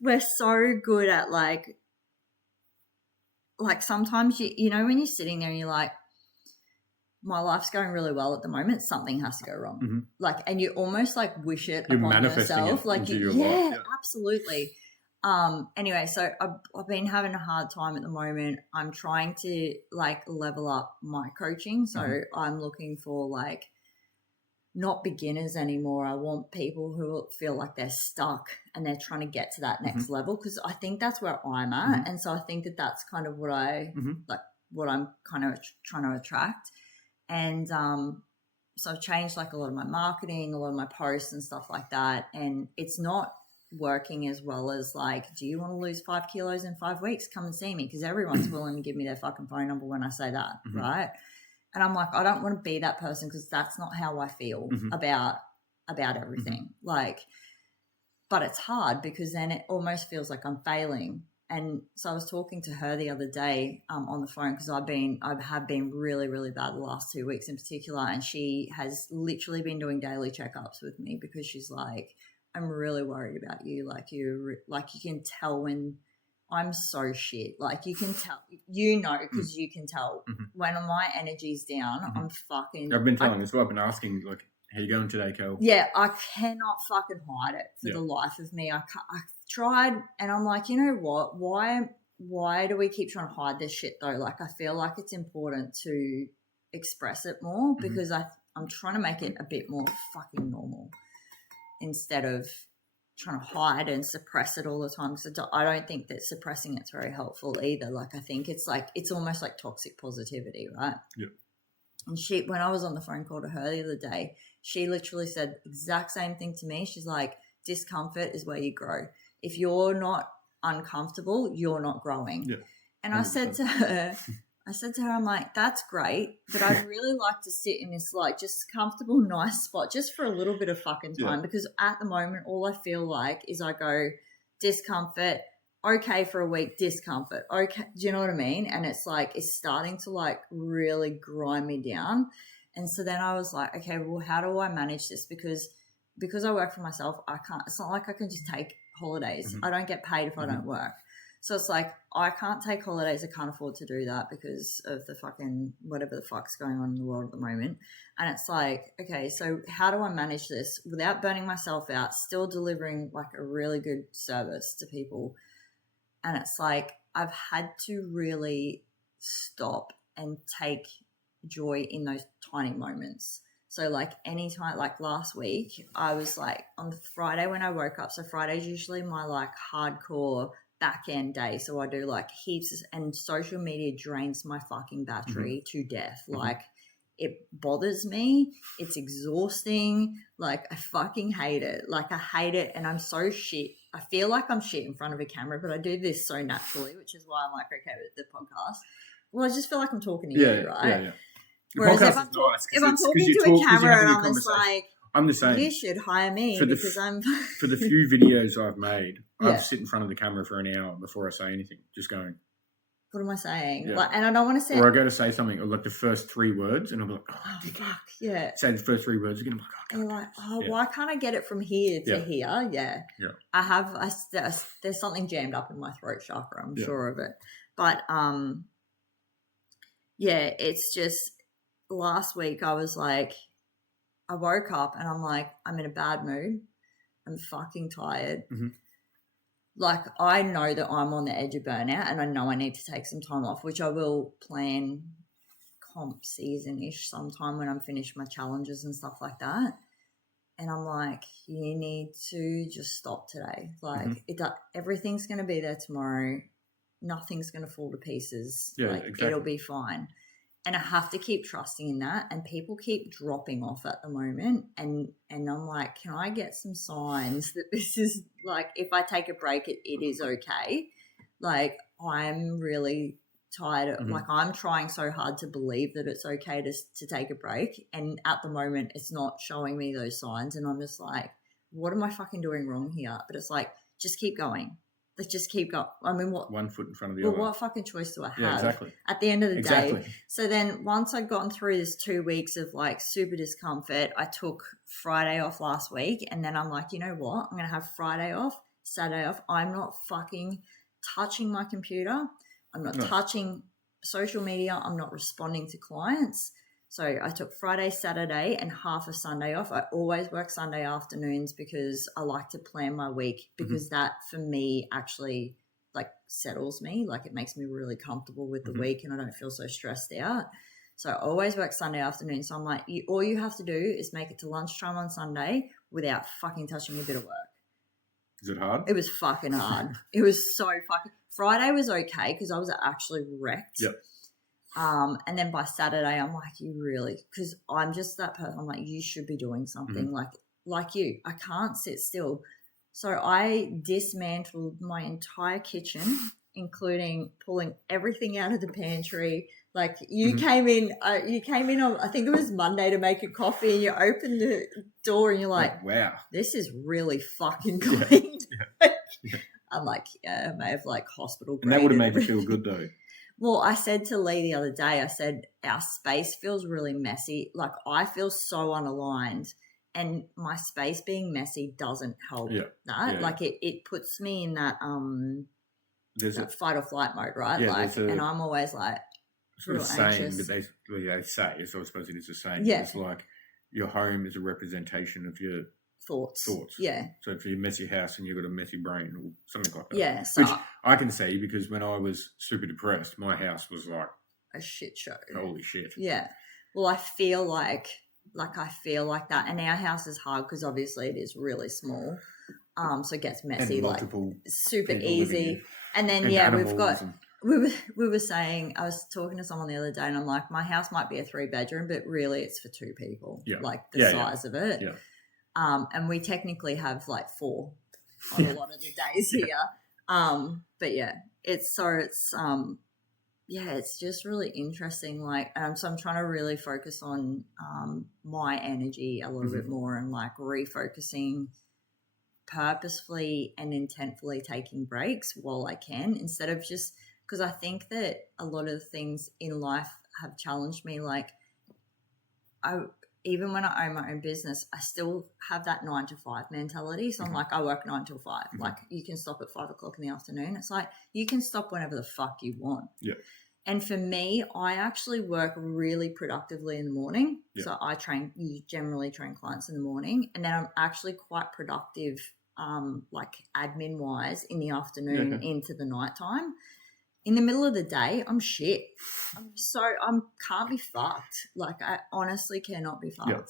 We're so good at like sometimes you know when you're sitting there and you're like, my life's going really well at the moment, something has to go wrong. Like, and you almost like wish it you're upon manifesting yourself. it Like, into your life. Yeah, absolutely. Anyway, so I've been having a hard time at the moment. I'm trying to like level up my coaching. So I'm looking for like not beginners anymore. I want people who feel like they're stuck and they're trying to get to that next level, because I think that's where I'm at. And so I think that that's kind of what what I'm kind of trying to attract. And so I've changed like a lot of my marketing, a lot of my posts and stuff like that. And it's not working as well as like, do you want to lose 5 kilos in 5 weeks? Come and see me, because everyone's willing to give me their fucking phone number when I say that, right? And I'm like, I don't want to be that person, because that's not how I feel about everything. Like, but it's hard because then it almost feels like I'm failing. And so I was talking to her the other day on the phone, because I have been really, really bad the last 2 weeks in particular. And she has literally been doing daily checkups with me, because she's like, I'm really worried about you. Like you can tell when I'm so shit. Like you can tell, you know, because you can tell when my energy's down, I'm fucking. I've been telling this. I've been asking, like, how you going today, Kel? Yeah, I cannot fucking hide it for the life of me. I've tried, and I'm like, you know what? Why do we keep trying to hide this shit though? Like, I feel like it's important to express it more because I'm trying to make it a bit more fucking normal instead of trying to hide and suppress it all the time. So I don't think that suppressing it's very helpful either. Like I think it's almost like toxic positivity, right? Yeah. And when I was on the phone call to her the other day, she literally said the exact same thing to me. She's like, discomfort is where you grow. If you're not uncomfortable, you're not growing. Yeah. And 100%. I said to her, I'm like, that's great, but I'd really like to sit in this like just comfortable, nice spot just for a little bit of fucking time because at the moment, all I feel like is I go discomfort, okay for a week, discomfort, okay. Do you know what I mean? And it's like, it's starting to like really grind me down. And so then I was like, okay, well, how do I manage this? Because I work for myself, I can't, it's not like I can just take holidays. I don't get paid if I don't work. So it's like, I can't take holidays. I can't afford to do that because of the fucking whatever the fuck's going on in the world at the moment. And it's like, okay, so how do I manage this without burning myself out, still delivering like a really good service to people? And it's like, I've had to really stop and take joy in those tiny moments. So like anytime, like last week, I was like on Friday when I woke up. So Friday's usually my like hardcore back end day. So I do like heaps and social media drains my fucking battery to death. Like it bothers me. It's exhausting. Like I fucking hate it. Like I hate it. And I'm so shit. I feel like I'm shit in front of a camera, but I do this so naturally, which is why I'm like, okay with the podcast. Well, I just feel like I'm talking to you, right? Yeah. Whereas if I'm talking to a camera and I'm just like, I'm the same. You should hire me because I'm... For the few videos I've made, I've sit in front of the camera for an hour before I say anything, just going... What am I saying? Yeah. Like, and I don't want to say... Or I go to say something, or like the first 3 words, and I'm like, oh fuck, yeah. Say the first 3 words again, I'm like, and you're like, why can't I get it from here to here? Yeah. There's something jammed up in my throat chakra, I'm sure of it. But, it's just... Last week, I was like... I woke up and I'm like, I'm in a bad mood. I'm fucking tired. Like, I know that I'm on the edge of burnout and I know I need to take some time off, which I will plan comp season-ish sometime when I'm finished my challenges and stuff like that. And I'm like, you need to just stop today. Like, everything's going to be there tomorrow. Nothing's going to fall to pieces. Yeah, exactly. It'll be fine. And I have to keep trusting in that. And people keep dropping off at the moment. And I'm like, can I get some signs that this is like, if I take a break, it is okay. Like, I'm really tired. Like, I'm trying so hard to believe that it's okay to take a break. And at the moment, it's not showing me those signs. And I'm just like, what am I fucking doing wrong here? But it's like, just keep going. Let's just keep going. I mean, what? One foot in front of the other. What fucking choice do I have? Yeah, exactly. At the end of the day. So then once I'd gotten through this 2 weeks of like super discomfort, I took Friday off last week. And then I'm like, you know what? I'm going to have Friday off, Saturday off. I'm not fucking touching my computer. I'm not touching social media. I'm not responding to clients. So I took Friday, Saturday, and half of Sunday off. I always work Sunday afternoons because I like to plan my week because that for me actually like settles me. Like it makes me really comfortable with the week and I don't feel so stressed out. So I always work Sunday afternoon. So I'm like, all you have to do is make it to lunchtime on Sunday without fucking touching a bit of work. Is it hard? It was fucking hard. It was so fucking... Friday was okay because I was actually wrecked. Yep. And then by Saturday, I'm like, you really, because I'm just that person. I'm like, you should be doing something like you. I can't sit still. So I dismantled my entire kitchen, including pulling everything out of the pantry. Like you came in on, I think it was Monday to make a coffee and you opened the door and you're like, wow, this is really fucking clean. I'm like, yeah, I may have like hospital. And that would have made you feel good though. Well, I said to Lee the other day, I said, our space feels really messy. Like I feel so unaligned and my space being messy doesn't help that. Yeah. Like it puts me in that, that fight or flight mode, right? Yeah, like, and I'm always like, sort of saying that they say, so I suppose it is a saying. Yeah. It's like your home is a representation of your thoughts. Yeah. So if you mess your house and you've got a messy brain or something like that. Yeah. So which I can see because when I was super depressed, my house was like a shit show. Holy shit. Yeah. Well, I feel like that, and our house is hard because obviously it is really small, so it gets messy, And like multiple super people living easy. here. And then And we've got animals we were saying, I was talking to someone the other day, and I'm like, my house might be a 3-bedroom, but really it's for 2 people, Yeah. like the Yeah, size of it. Yeah. And we technically have like 4 on a lot of the days here. But yeah, it's just really interesting. Like, so I'm trying to really focus on my energy a little bit more, and like refocusing purposefully and intentfully taking breaks while I can, instead of just, because I think that a lot of things in life have challenged me. Like, even when I own my own business, I still have that 9 to 5 mentality. So I'm like, I work 9 till 5. Like, you can stop at 5 o'clock in the afternoon. It's like, you can stop whenever the fuck you want. Yeah. And for me, I actually work really productively in the morning. Yeah. So you generally train clients in the morning, and then I'm actually quite productive, like admin wise, in the afternoon into the nighttime. In the middle of the day, I'm shit. Can't be fucked. Like, I honestly cannot be fucked. Yeah.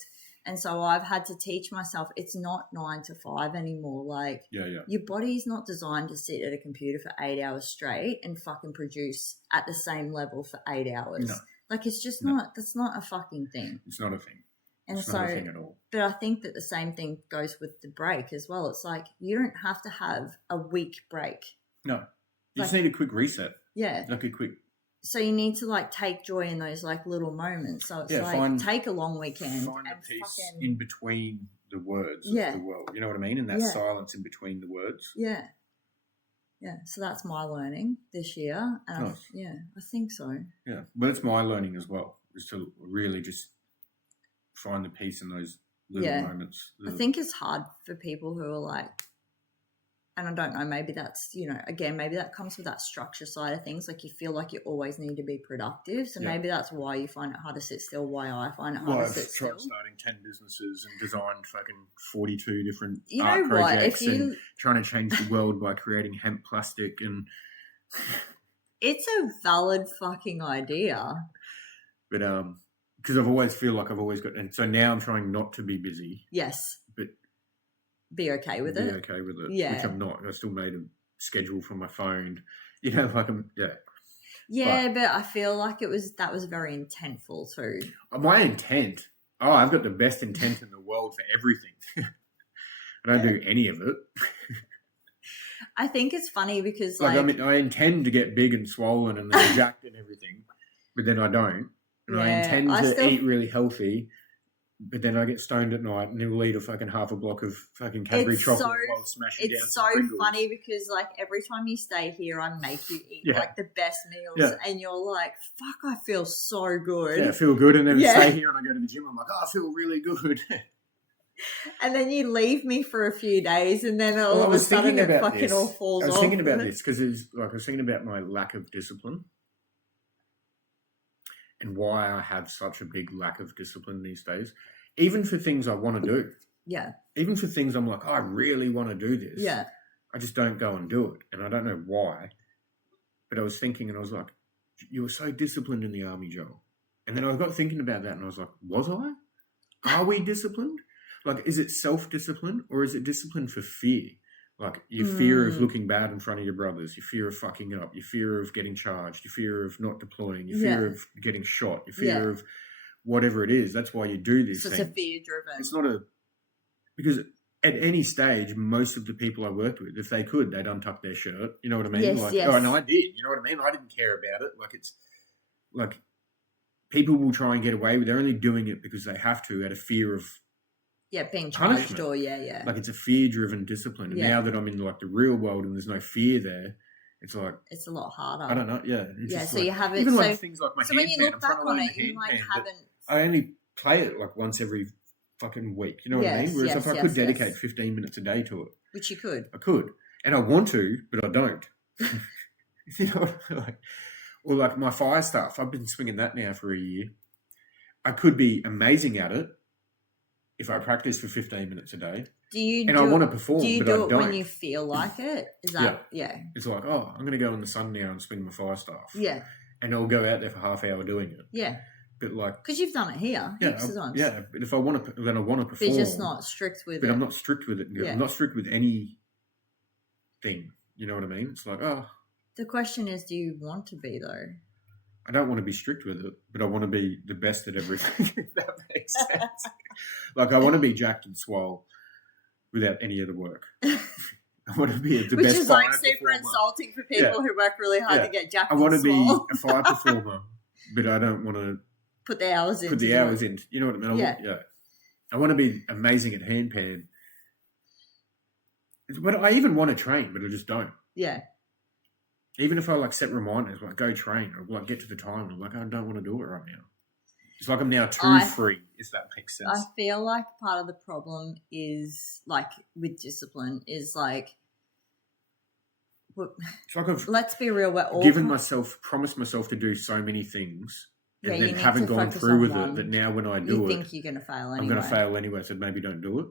And so I've had to teach myself it's not 9 to 5 anymore. Like, your body's not designed to sit at a computer for 8 hours straight and fucking produce at the same level for 8 hours. No. Like, it's just not, that's not a fucking thing. It's not a thing. And it's not a thing at all. But I think that the same thing goes with the break as well. It's like, you don't have to have a week break. No. You just need a quick reset. Yeah. Like a quick. So you need to like take joy in those like little moments. So it's take a long weekend. Find a peace in between the words of the world. You know what I mean? And that silence in between the words. Yeah. Yeah. So that's my learning this year. And Nice. I think so. Yeah. But it's my learning as well, is to really just find the peace in those little moments. I think it's hard for people who are like, and I don't know, maybe that's, again, maybe that comes with that structure side of things. Like, you feel like you always need to be productive. So maybe that's why you find it hard to sit still, why I find it hard to sit still. I've tried starting 10 businesses and designed fucking 42 different you art know what? projects and trying to change the world by creating hemp plastic. And it's a valid fucking idea. But because I've always feel like I've always got, and so now I'm trying not to be busy. Yes. But be okay with it. Be okay with it. Yeah. Which I'm not. I still made a schedule from my phone. Like Yeah, but I feel like that was very intentful too. My intent. Oh, I've got the best intent in the world for everything. I don't do any of it. I think it's funny because I intend to get big and swollen and then jacked and everything, but then I don't. And I intend to eat really healthy, but then I get stoned at night and we'll eat a fucking half a block of fucking Cadbury chocolate while smashing down some Pringles. It's so funny because like every time you stay here, I make you eat like the best meals, and you're like, "Fuck, I feel so good." Yeah, I feel good, and then stay here and I go to the gym. I'm like, "Oh, I feel really good." And then you leave me for a few days, and then all of a sudden it fucking all falls off. I was thinking about this because I was thinking about my lack of discipline. And why I have such a big lack of discipline these days, even for things I want to do. Yeah. Even for things I'm like, I really want to do this. Yeah. I just don't go and do it. And I don't know why. But I was thinking and I was like, you were so disciplined in the army, Joel. And then I got thinking about that and I was like, was I? Are we disciplined? Like, is it self-discipline or is it discipline for fear? Like your fear of looking bad in front of your brothers, your fear of fucking up, your fear of getting charged, your fear of not deploying, your fear of getting shot, your fear of whatever it is. That's why you do this. So it's a fear-driven. It's not because at any stage, most of the people I worked with, if they could, they'd untuck their shirt. You know what I mean? Yes, yes. Oh, no, I did. You know what I mean? I didn't care about it. Like it's like people will try and get away with. They're only doing it because they have to out of fear of. Yeah, being charged punishment. or Like it's a fear-driven discipline. And now that I'm in like the real world and there's no fear there, it's like it's a lot harder. I don't know. Yeah. So you have it. Even like things like my handpan. So when you look back on it, you like haven't. I only play it like once every fucking week. You know what I mean? Whereas if I could dedicate 15 minutes a day to it, which you could, I could, and I want to, but I don't. You know, or like my fire stuff. I've been swinging that now for a year. I could be amazing at it if I practice for 15 minutes a day. I want to perform, but I don't. Do you do it when you feel like it? Is that, It's like, I'm going to go in the sun now and swing my fire staff. Yeah. And I'll go out there for half hour doing it. Yeah. But like, because you've done it here heaps of times. Yeah, but if I want to, then I want to But perform. you're just not strict with it. But I'm not strict with it. Yeah. I'm not strict with anything. You know what I mean? It's like, oh. The question is, do you want to be though? I don't want to be strict with it, but I want to be the best at everything. If that makes sense. Like, I want to be jacked and swole without any of the work. I want to be the Which best is like fire super performer. insulting for people who work really hard to get jacked. I want to be swole. a fire performer, but I don't want to put the hours in. You know what I mean? I want to be amazing at handpan. But I even want to train, but I just don't. Yeah. Even if I like set reminders, like go train or like get to the time, I'm like, I don't want to do it right now. It's like I'm now too free, if that makes sense. I feel like part of the problem is like with discipline is like, it's like I've let's be real, we're all promised myself to do so many things, and then you haven't gone through with it. That now when I do think you're going to fail anyway. I'm going to fail anyway, so maybe don't do it.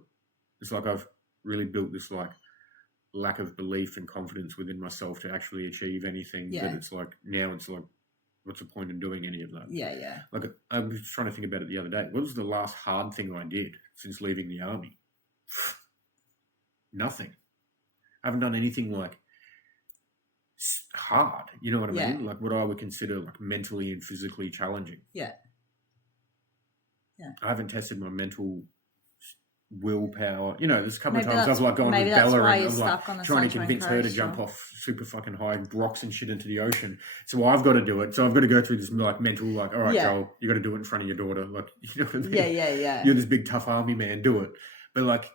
It's like I've really built this like lack of belief and confidence within myself to actually achieve anything. Yeah. That it's like now it's like, what's the point in doing any of that? Yeah, yeah. Like I was trying to think about it the other day. What was the last hard thing I did since leaving the army? Nothing. I haven't done anything like hard. You know what I mean? Like what I would consider like mentally and physically challenging. Yeah. Yeah. I haven't tested my mental willpower. You know, there's a couple of times I was like going with Bella and I'm like trying to convince her to jump off super fucking high rocks and shit into the ocean. So I've got to do it. So I've got to go through this like mental like, all right, Joel, you got to do it in front of your daughter. Like, you know what I mean? Yeah. You're this big tough army man, do it. But like,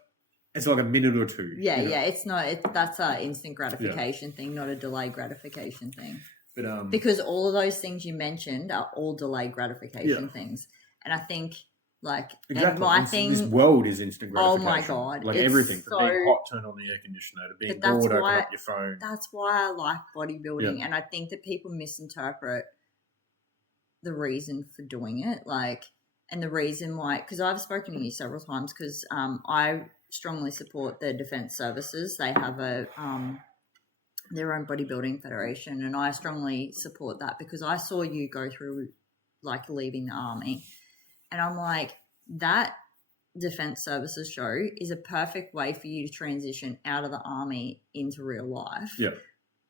it's like a minute or two. Yeah, you know? It's not. That's a instant gratification thing, not a delayed gratification thing. But because all of those things you mentioned are all delayed gratification things, and I think like exactly. my thing. This world is instant gratification. Oh my god! Like everything from being hot, turn on the air conditioner, to being bored, open up your phone. That's why I like bodybuilding, and I think that people misinterpret the reason for doing it, like, and the reason why. Because I've spoken to you several times. Because I strongly support the defense services. They have their own bodybuilding federation, and I strongly support that because I saw you go through like leaving the army, and I'm like, that defense services show is a perfect way for you to transition out of the army into real life. Yeah,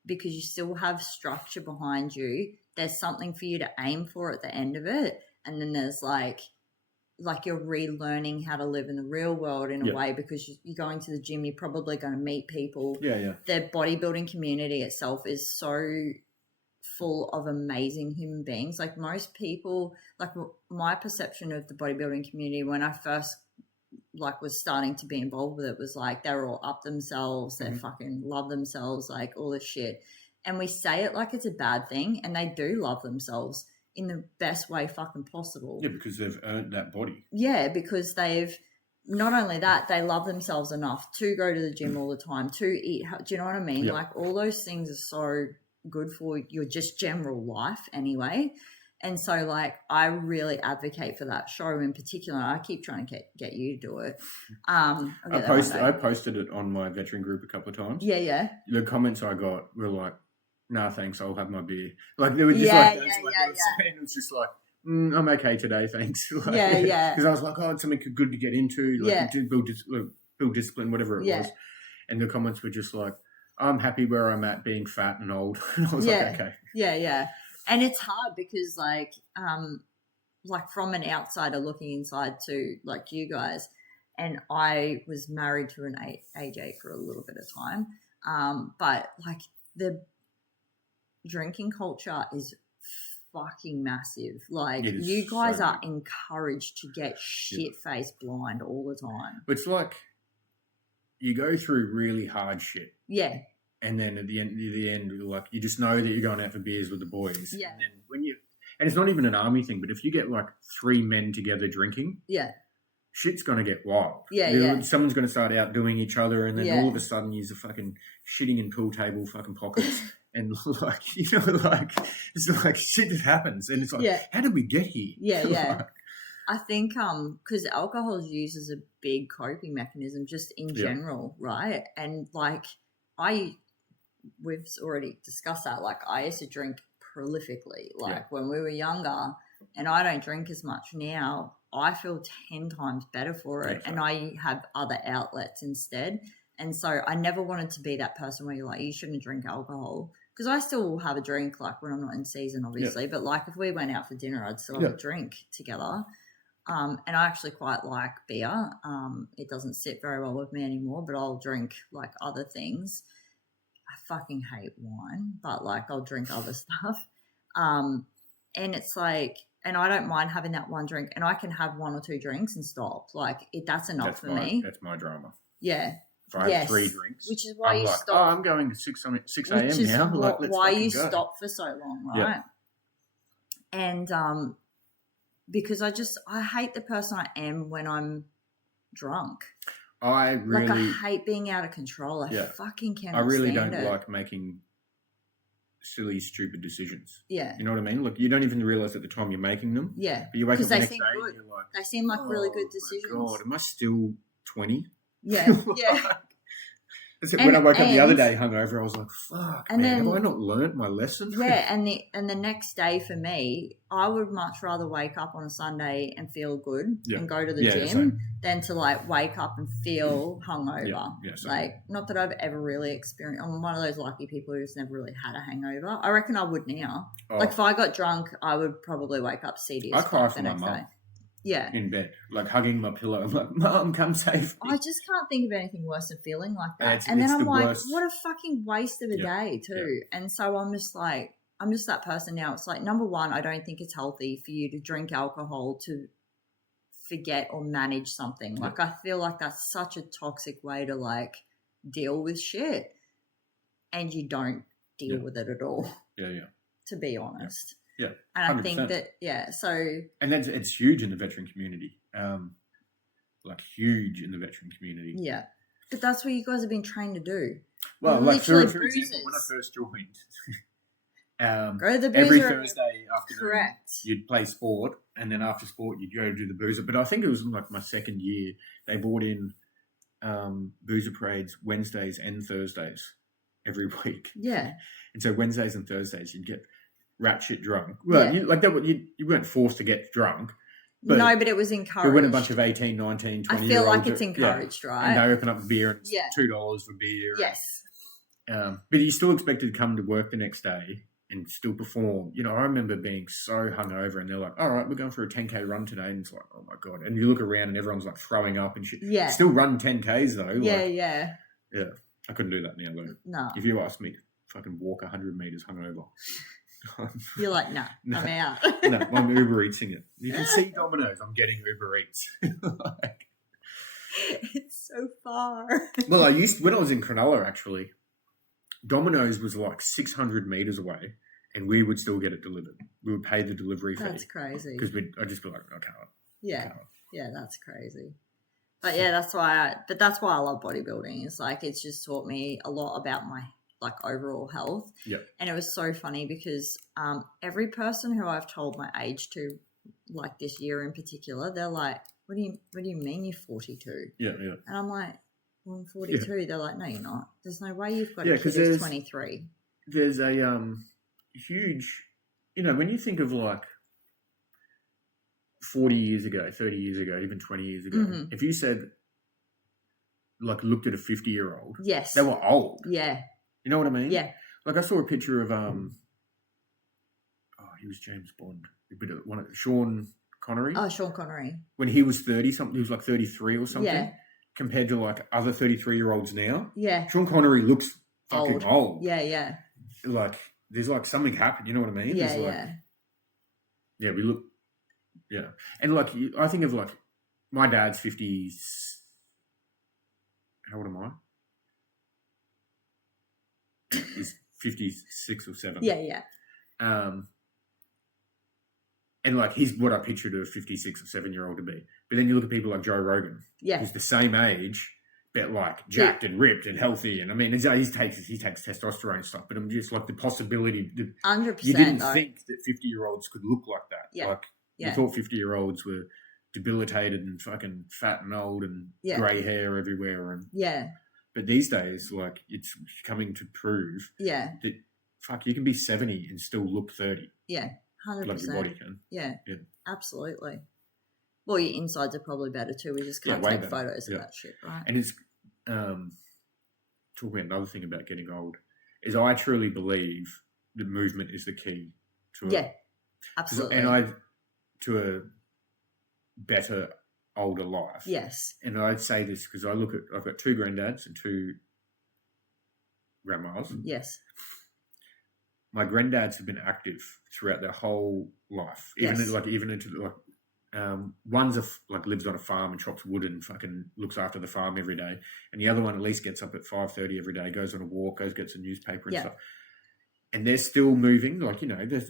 because you still have structure behind you. There's something for you to aim for at the end of it, and then there's like you're relearning how to live in the real world in a way because you're going to the gym, you're probably going to meet people. Yeah. The bodybuilding community itself is so full of amazing human beings. Like most people, like my perception of the bodybuilding community when I first like was starting to be involved with it was like they were all up themselves, they fucking love themselves, like all this shit. And we say it like it's a bad thing, and they do love themselves in the best way fucking possible. Yeah, because they've earned that body. Yeah, because they've not only that, they love themselves enough to go to the gym all the time, to eat. Do you know what I mean? Yep. Like all those things are so good for your just general life anyway. And so like I really advocate for that show in particular. I keep trying to get you to do it. I posted it on my veteran group a couple of times. Yeah. The comments I got were like, "Nah, thanks, I'll have my beer." Like they were just it was just like, "I'm okay today, thanks." Like, because I was like, "Oh, it's something good to get into, like to build discipline, whatever it was." And the comments were just like, "I'm happy where I'm at, being fat and old." And I was like, "Okay." Yeah. And it's hard because like from an outsider looking inside to like you guys, and I was married to an AJ for a little bit of time, but like the drinking culture is fucking massive. Like you guys are encouraged to get shit-faced blind all the time. It's like you go through really hard shit. Yeah. And then at the end, like you just know that you're going out for beers with the boys. Yeah. And then and it's not even an army thing, but if you get like 3 men together drinking, shit's gonna get wild. Yeah. Someone's gonna start outdoing each other, and then all of a sudden you're fucking shitting in pool table fucking pockets, and like like it's like shit that happens, and it's like how did we get here? Yeah. I think because alcohol is used as a big coping mechanism just in general, right? And like we've already discussed that. Like I used to drink prolifically. Like when we were younger, and I don't drink as much now, I feel 10 times better for it, and I have other outlets instead. And so I never wanted to be that person where you're like, you shouldn't drink alcohol, because I still have a drink, like when I'm not in season, obviously. But like if we went out for dinner, I'd still have a drink together. And I actually quite like beer. It doesn't sit very well with me anymore, but I'll drink like other things. I fucking hate wine, but like I'll drink other stuff. And it's like, and I don't mind having that one drink, and I can have one or two drinks and stop. Like that's enough for me. That's my drama. Yeah. If I have 3 drinks, which is why I'm you like, stop. Oh, I'm going to 6 a.m. now. Like, let's why you go. stop for so long, right? Yeah. And because I hate the person I am when I'm drunk. I hate being out of control. I fucking cannot. I really don't like making silly, stupid decisions. Yeah. You know what I mean? Look, you don't even realize at the time you're making them. Yeah. But you wake up the next day good. and you're like, they seem like really good decisions. Oh, God, am I still 20? Yeah. Yeah. When I woke up the other day hungover, I was like, fuck, and man, have I not learnt my lesson? Yeah, and the next day for me, I would much rather wake up on a Sunday and feel good and go to the gym than to like wake up and feel hungover. Yeah, like, not that I've ever really experienced. I'm one of those lucky people who's never really had a hangover. I reckon I would now. Oh. Like if I got drunk, I would probably wake up seedy as fuck the next day. Yeah. In bed, like hugging my pillow. I'm like, Mum, come save me. I just can't think of anything worse than feeling like that. And then I'm like, worst. What a fucking waste of a day too. Yeah. And so I'm just that person now. It's like, number one, I don't think it's healthy for you to drink alcohol to forget or manage something. Like I feel like that's such a toxic way to like deal with shit. And you don't deal with it at all. Yeah. To be honest. Yeah, and 100%. I think that so, and it's huge in the veteran community, like huge in the veteran community. Yeah, but that's what you guys have been trained to do. Well, like for example, when I first joined, go to the boozer every Thursday afternoon, correct, you'd play sport, and then after sport you'd go do the boozer. But I think it was like my second year they brought in boozer parades Wednesdays and Thursdays every week. Yeah, and so Wednesdays and Thursdays you'd get rat shit drunk. Well, you weren't forced to get drunk. But it was encouraged. But when a bunch of 18, 19, 20 I feel like it's encouraged, right? And they open up a beer and it's $2 for beer. Yes. But you're still expected to come to work the next day and still perform. You know, I remember being so hungover and they're like, all right, we're going for a 10K run today. And it's like, oh my God. And you look around and everyone's like throwing up and shit. Yeah. Still run 10Ks though. Yeah. I couldn't do that now though. No. If you asked me to fucking walk 100 meters hungover. You're like, no, I'm out. No, I'm Uber Eating it. You can see Domino's. I'm getting Uber Eats. It's so far. Well, when I was in Cronulla, actually, Domino's was like 600 meters away, and we would still get it delivered. We would pay the delivery fee. That's crazy. Because I'd just be like, I can't. Yeah, that's crazy. But yeah, that's why I love bodybuilding. It's like it's just taught me a lot about my like overall health. Yeah. And it was so funny because every person who I've told my age to, like this year in particular, they're like, what do you mean you're 42? Yeah. And I'm like, well, I'm 42. Yeah. They're like, no, you're not. There's no way you've got a kid who's 23. There's a huge, when you think of like 40 years ago, 30 years ago, even 20 years ago, if you said, like, looked at a 50-year-old, yes, they were old. Yeah. You know what I mean? Yeah. Like I saw a picture of he was James Bond. Sean Connery. Oh, Sean Connery. When he was 30-something, he was like 33 or something. Yeah. Compared to like other 33-year-olds now. Yeah. Sean Connery looks fucking old. Yeah. Like there's like something happened. You know what I mean? Yeah. Yeah, we look. Yeah, and like I think of like my dad's 50s. How old am I? He's 56 or 7. Yeah. And like he's what I pictured a 56 or 7-year-old to be. But then you look at people like Joe Rogan, who's the same age, but like jacked and ripped and healthy. And I mean, he takes testosterone and stuff. But I'm just like the possibility. 100%. You didn't think that 50-year-olds could look like that. Yeah. Like you thought 50-year-olds were debilitated and fucking fat and old and grey hair everywhere. And but these days, like it's coming to prove that fuck, you can be 70 and still look 30. Yeah. 100%. Like your body can. Yeah, Yeah. absolutely. Well, your insides are probably better too. We just can't way take better. photos Yeah. of that shit, right? And it's talking about another thing about getting old is I truly believe the movement is the key to Yeah, absolutely. And to a better older life. Yes. And I'd say this because I've got 2 granddads and 2 grandmas. Yes. My granddads have been active throughout their whole life, even into one's lives on a farm and chops wood and fucking looks after the farm every day, and the other one at least gets up at 5:30 every day, goes on a walk, gets a newspaper and stuff, and they're still moving. They're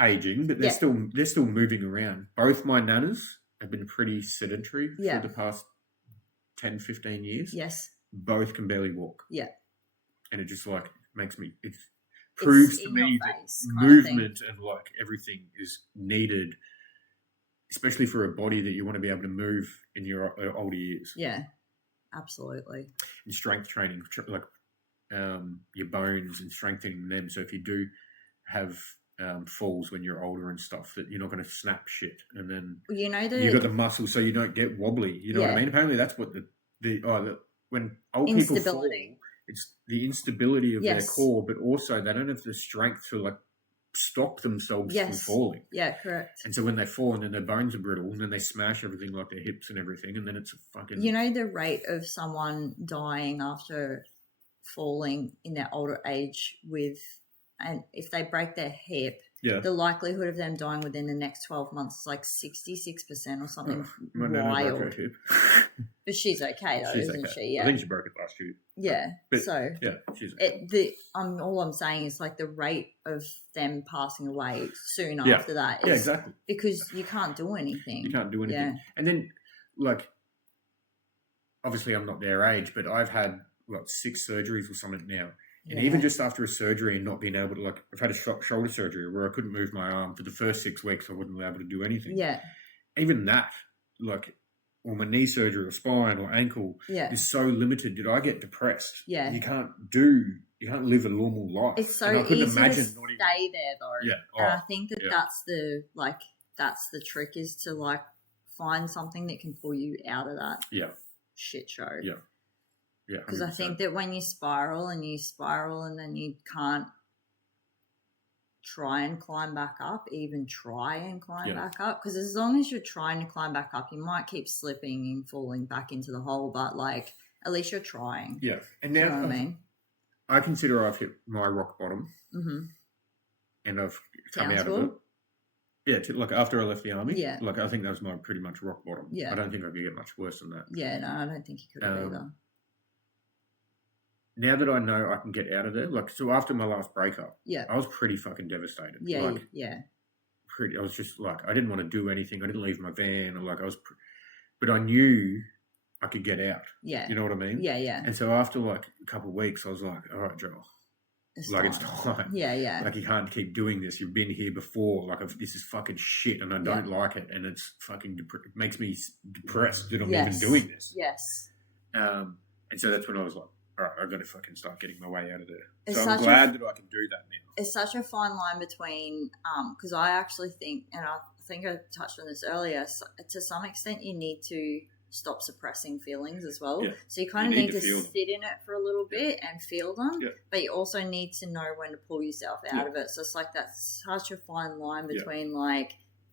aging, but they're still moving around. Both my nanas have been pretty sedentary for the past 10, 15 years. Yes. Both can barely walk. Yeah. And it just proves to me that movement and everything is needed, especially for a body that you want to be able to move in your older years. Yeah, absolutely. And strength training, your bones and strengthening them. So if you do have falls when you're older and stuff, that you're not going to snap shit, and then you've got the muscle, so you don't get wobbly. You know what I mean? Apparently, that's what when old people fall, it's the instability of their core, but also they don't have the strength to stop themselves from falling. Yeah, correct. And so when they fall, and then their bones are brittle, and then they smash everything, like their hips and everything, and then it's a fucking. The rate of someone dying after falling in their older age and if they break their hip, the likelihood of them dying within the next 12 months is 66% or something wild. But she's okay though, isn't she? Yeah. I think she broke it last year. Yeah. But, so she's okay. all I'm saying is the rate of them passing away soon after that is exactly. Because you can't do anything. You can't do anything. Yeah. And then obviously I'm not their age, but I've had 6 surgeries or something now. And even just after a surgery and not being able to, I've had a shoulder surgery where I couldn't move my arm for the first 6 weeks. I wasn't able to do anything. Yeah. Even that, or my knee surgery or spine or ankle is so limited. Did I get depressed? Yeah. You can't live a normal life. It's so easy to stay there though. Yeah. And I think that's the trick, is to find something that can pull you out of that shit show. Yeah. Yeah. Because I think that when you spiral and then you can't try and climb back up, back up. Because as long as you're trying to climb back up, you might keep slipping and falling back into the hole, but at least you're trying. Yeah. And now, you know what I mean? I consider I've hit my rock bottom. Mm-hmm. And I've come out of it. Yeah, after I left the army. Yeah. I think that was my pretty much rock bottom. Yeah. I don't think I could get much worse than that. Yeah, no, I don't think you could have either. Now that I know I can get out of there, so after my last breakup, I was pretty fucking devastated. Yeah, I was just I didn't want to do anything. I didn't leave my van, but I knew I could get out. Yeah. You know what I mean? Yeah, yeah. And so after a couple of weeks, I was like, all right, Joel. It's time. Yeah, yeah. You can't keep doing this. You've been here before. This is fucking shit, and I don't like it, and it's fucking it makes me depressed that I'm even doing this. Yes. And so that's when I was like, all right, I've got to fucking start getting my way out of there. So I'm glad that I can do that now. It's such a fine line between, because I actually think, and I think I touched on this earlier, so to some extent you need to stop suppressing feelings as well. Yeah. So you kind of need to sit in it for a little bit and feel them, but you also need to know when to pull yourself out of it. So it's that's such a fine line between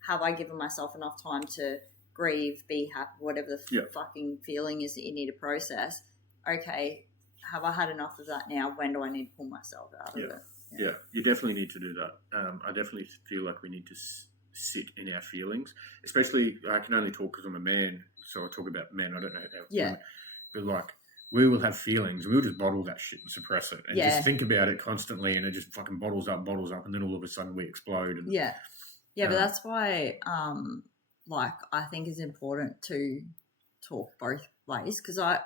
have I given myself enough time to grieve, be happy, whatever the fucking feeling is that you need to process. Okay, have I had enough of that now? When do I need to pull myself out of it? Yeah, you definitely need to do that. I definitely feel like we need to sit in our feelings, especially I can only talk because I'm a man, so I talk about men. I don't know how but we will have feelings, we'll just bottle that shit and suppress it and just think about it constantly, and it just fucking bottles up, and then all of a sudden we explode. And, but that's why I think it's important to talk both ways, because I've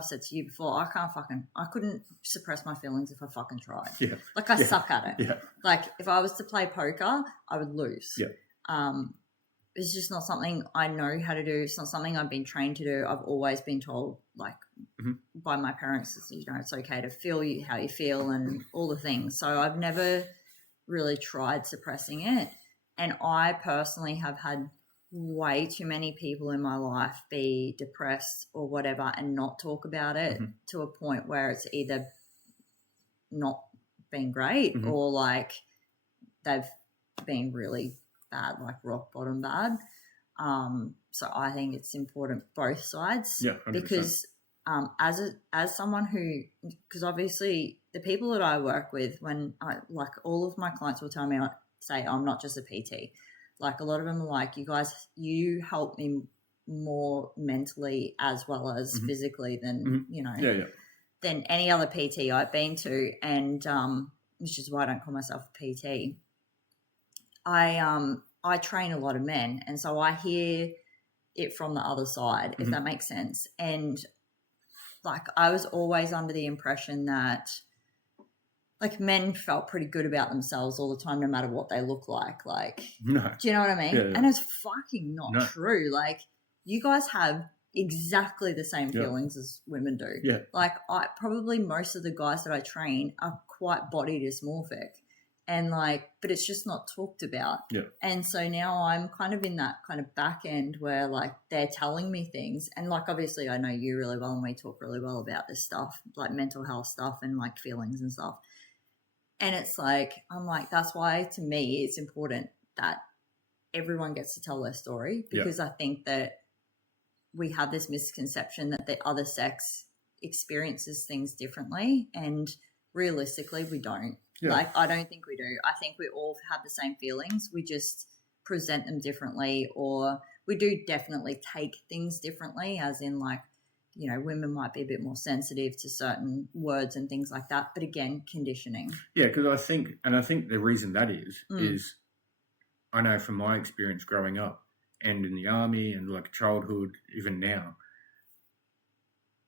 said to you before, I couldn't suppress my feelings if I fucking tried. I suck at it. If I was to play poker, I would lose. It's just not something I know how to do. It's not something I've been trained to do. I've always been told by my parents, it's okay to feel how you feel and all the things. So I've never really tried suppressing it. And I personally have had way too many people in my life be depressed or whatever and not talk about it to a point where it's either not been great or like they've been really bad, like rock bottom bad. So I think it's important both sides. Yeah, 100%. Because as someone who, because obviously the people that I work with, when I like all of my clients will tell me, say I'm not just a PT. Like a lot of them are like, you guys, you help me more mentally as well as physically than you know, than any other PT I've been to, and which is why I don't call myself a PT. I train a lot of men, and so I hear it from the other side, if that makes sense. And like I was always under the impression that like men felt pretty good about themselves all the time, no matter what they look like. Like, no. Do you know what I mean? Yeah, yeah. And it's fucking not true. Like you guys have exactly the same feelings as women do. Yeah. Like probably most of the guys that I train are quite body dysmorphic. And like, but it's just not talked about. Yeah. And so now I'm kind of in that kind of back end where like they're telling me things. And like, obviously I know you really well and we talk really well about this stuff, like mental health stuff and like feelings and stuff. And it's like, I'm like, that's why to me it's important that everyone gets to tell their story, because I think that we have this misconception that the other sex experiences things differently, and realistically we don't. Yeah. Like, I don't think we do. I think we all have the same feelings. We just present them differently, or we do definitely take things differently, as in like, you know, women might be a bit more sensitive to certain words and things like that. But again, conditioning. Yeah, because I think the reason that is I know from my experience growing up and in the army and like childhood, even now,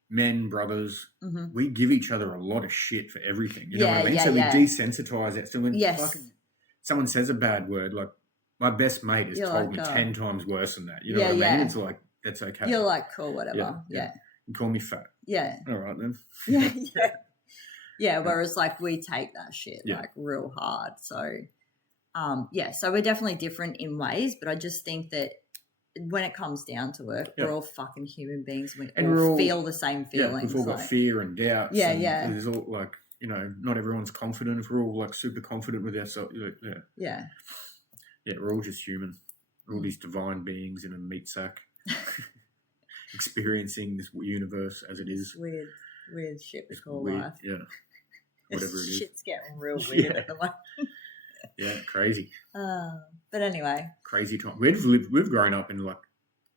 men, brothers, we give each other a lot of shit for everything. You know what I mean? So we desensitize it. So when fucking someone says a bad word, like my best mate has told me 10 times worse than that. You know what I mean? It's like, that's okay. You're like, cool, whatever. Yeah. You call me fat. Yeah. All right then. Yeah. Whereas like we take that shit like real hard. So, so we're definitely different in ways, but I just think that when it comes down to it, we're all fucking human beings. We all feel the same feelings. We've all got fear and doubts. Yeah. There's all like, you know, not everyone's confident. If we're all like super confident with ourselves, Yeah, we're all just human. We're all these divine beings in a meat sack, experiencing this universe as it is. Weird shit we call life. Yeah, whatever it is. Shit's getting real weird at the moment. Yeah, crazy. But anyway, crazy time. We've grown up in like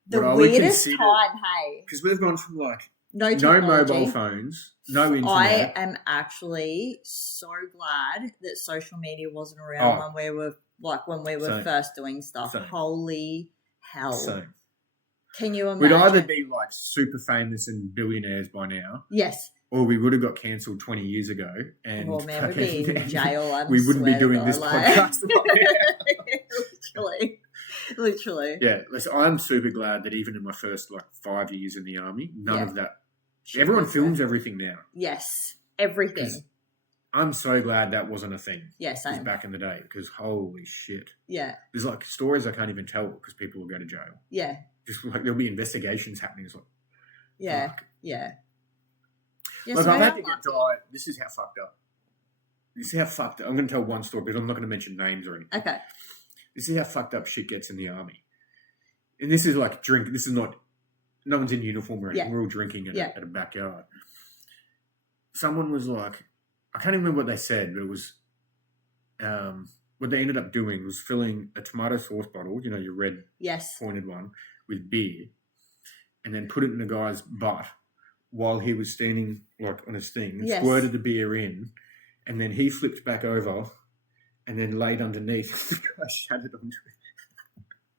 the weirdest time. Hey, because we've gone from like no mobile phones, no internet. I am actually so glad that social media wasn't around when we were first doing stuff. Same. Holy hell! Same. Can you imagine? We'd either be like super famous and billionaires by now. Yes. Or we would have got cancelled 20 years ago, and we'd be in jail. We wouldn't be doing this podcast. Literally. Yeah, listen, I'm super glad that even in my first like 5 years in the army, none of that. Everyone films everything now. Yes, everything. I'm so glad that wasn't a thing. Yeah, same. Back in the day, because holy shit. Yeah. There's like stories I can't even tell because people will go to jail. Yeah. Just like there'll be investigations happening. It's like, fuck. Yeah. Look, I've had to get died. This is how fucked up. I'm going to tell one story, but I'm not going to mention names or anything. Okay. This is how fucked up shit gets in the army. And this is like drink. This is not, no one's in uniform or anything. Yeah. We're all drinking at a backyard. Someone was like, I can't even remember what they said, but it was, what they ended up doing was filling a tomato sauce bottle, you know, your red pointed one, with beer, and then put it in a guy's butt while he was standing like on his thing, squirted the beer in, and then he flipped back over and then laid underneath. The guy shattered onto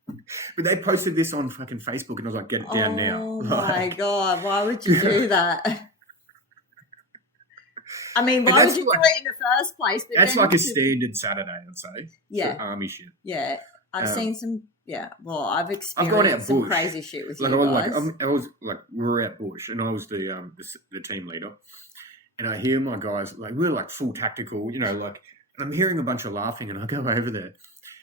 it. But they posted this on fucking Facebook, and I was like, get it down now. Oh my God, why would you do that? I mean, why would you do it in the first place? But that's like a standard Saturday, I'd say. Yeah. Army shit. Yeah. I've seen some, well, I've experienced some crazy shit with you guys. I was like, we were out bush, and I was the team leader, and I hear my guys, like, we were like full tactical, you know, like, and I'm hearing a bunch of laughing, and I go over there,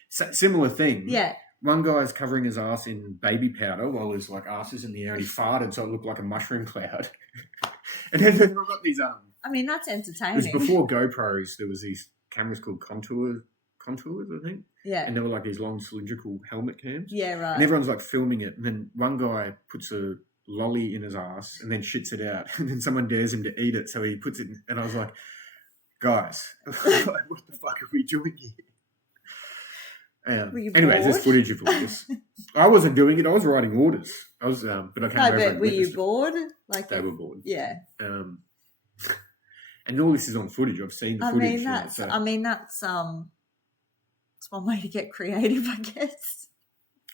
Similar thing. Yeah. One guy's covering his ass in baby powder while his like ass is in the air and he farted, so it looked like a mushroom cloud. And then we've got these. I mean, that's It was entertaining. before GoPros. There was these cameras called contours, I think. Yeah. And they were like these long cylindrical helmet cams. Yeah, right. And everyone's like filming it. And then one guy puts a lolly in his ass and then shits it out. And then someone dares him to eat it. So he puts it in. And I was like, guys, what the fuck are we doing here? Anyways, there's footage of all this. I wasn't doing it. I was writing orders. I was, but I came over. But were you bored? Like they were bored. Yeah. And all this is on footage. I've seen the footage. That's it's one way to get creative, I guess.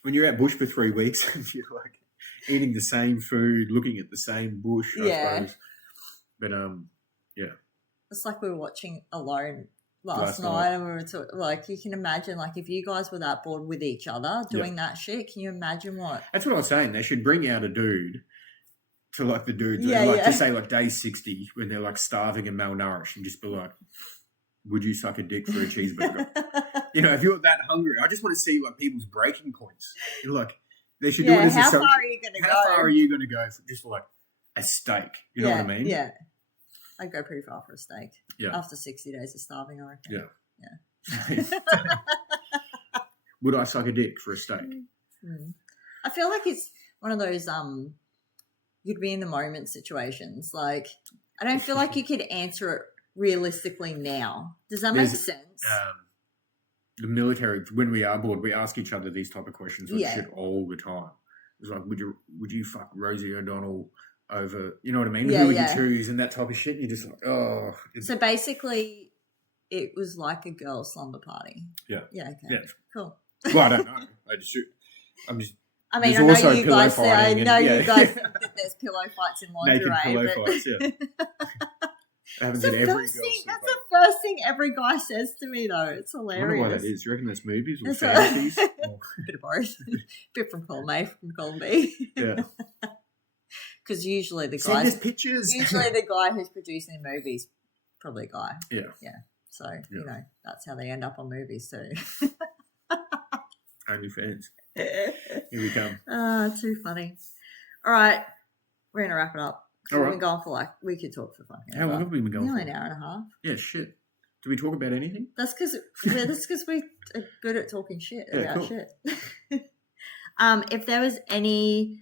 When you're out bush for 3 weeks and you're like eating the same food, looking at the same bush, I suppose. But yeah. It's like we were watching Alone last night, and we were talking, like, you can imagine, like, if you guys were that bored with each other doing that shit, can you imagine what? That's what I was saying. They should bring out a dude to, like, the dudes, to say, like, day 60 when they're, like, starving and malnourished and just be like, would you suck a dick for a cheeseburger? If you're that hungry, I just want to see, like, people's breaking points. Like, they should do it as how far are you going to go? How far are you going to go for just, like, a steak? You know what I mean? Yeah. I'd go pretty far for a steak. Yeah. After 60 days of starving, I reckon. Yeah. Would I suck a dick for a steak? I feel like it's one of those you'd be in the moment situations. Like, I don't feel like you could answer it realistically now. Does that make sense? The military, when we are bored, we ask each other these type of questions and shit all the time. It's like, would you fuck Rosie O'Donnell over, you know what I mean? Who would you choose and that type of shit? And you're just like, oh. So basically, it was like a girl slumber party. Yeah. Yeah. Okay. Yeah. Cool. Well, I don't know. I mean, I know you guys think that there's pillow fights in lingerie. Naked pillow fights, yeah. Happens in every girl's That's the first thing every guy says to me, though. It's hilarious. I wonder why that is. You reckon that's movies or fantasies? Bit of both. Bit from column A, from column B. Yeah. Because usually the guy who's producing the movies probably a guy. Yeah. Yeah. So, that's how they end up on movies too. Only fans. Here we come. Too funny. All right. We're going to wrap it up. All right. We've been going for we could talk for fun. How long have we been going nearly for? an hour and a half. Yeah, shit. Do we talk about anything? That's because we're good at talking shit about shit. If there was any,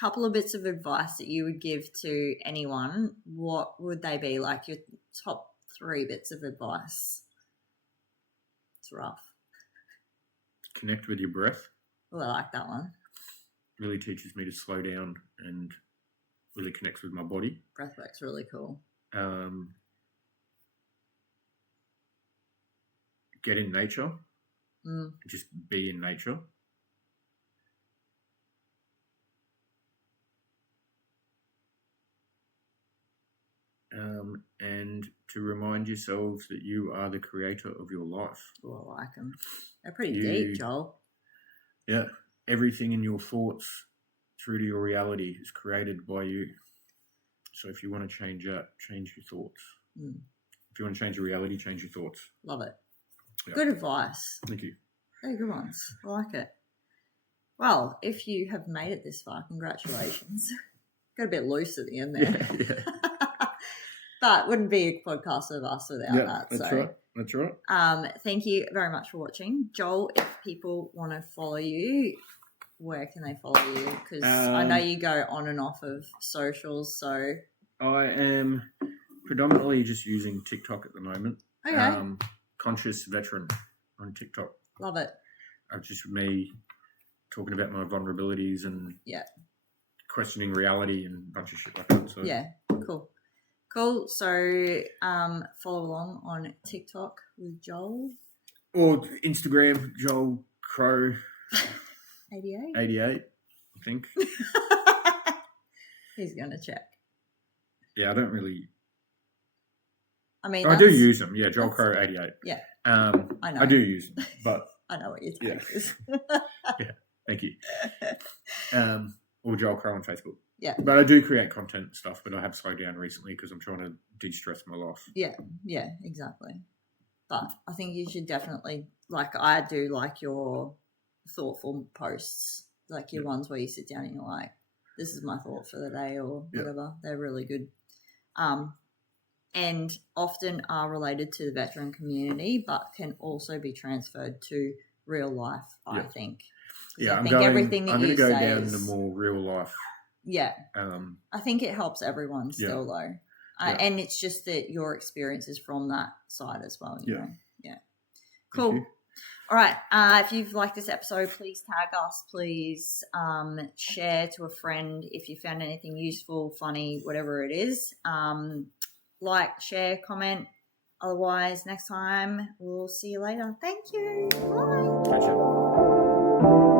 couple of bits of advice that you would give to anyone, what would they be? Like your top 3 bits of advice? It's rough. Connect with your breath. Oh, I like that one. Really teaches me to slow down and really connects with my body. Breathwork's really cool. Get in nature. Just be in nature. And to remind yourselves that you are the creator of your life. Oh, I like them. They're pretty deep, Joel. Yeah. Everything in your thoughts through to your reality is created by you. So if you want to change that, change your thoughts. If you want to change your reality, change your thoughts. Love it. Yeah. Good advice. Thank you. Very good ones. I like it. Well, if you have made it this far, congratulations. Got a bit loose at the end there. Yeah. But wouldn't be a podcast of us without that. That's right. That's right. Thank you very much for watching. Joel, if people want to follow you, where can they follow you? Because I know you go on and off of socials, so... I am predominantly just using TikTok at the moment. Okay. Conscious Veteran on TikTok. Love it. Just me talking about my vulnerabilities and questioning reality and a bunch of shit like that. So. Yeah, cool. So follow along on TikTok with Joel. Or Instagram, Joel Crow. 88? 88, I think. He's going to check. Yeah, I don't really... I mean, I do use them. Yeah, Joel Crow 88. Yeah. I know. I do use them, but... I know what your take is. Yeah, thank you. Or Joel Crow on Facebook. Yeah. But I do create content and stuff, but I have slowed down recently because I'm trying to de-stress my life. Yeah, exactly. But I think you should definitely like I do like your thoughtful posts, like your ones where you sit down and you're like, this is my thought for the day or whatever. They're really good. And often are related to the veteran community, but can also be transferred to real life, I think. Yeah, I think everything that I'm going to you go say down is, the more real life. Yeah. I think it helps everyone still, though. And it's just that your experience is from that side as well, you know? Yeah. Cool. All right. If you've liked this episode, please tag us. Please share to a friend if you found anything useful, funny, whatever it is. Like, share, comment. Otherwise, next time we'll see you later. Thank you. Bye. Pleasure.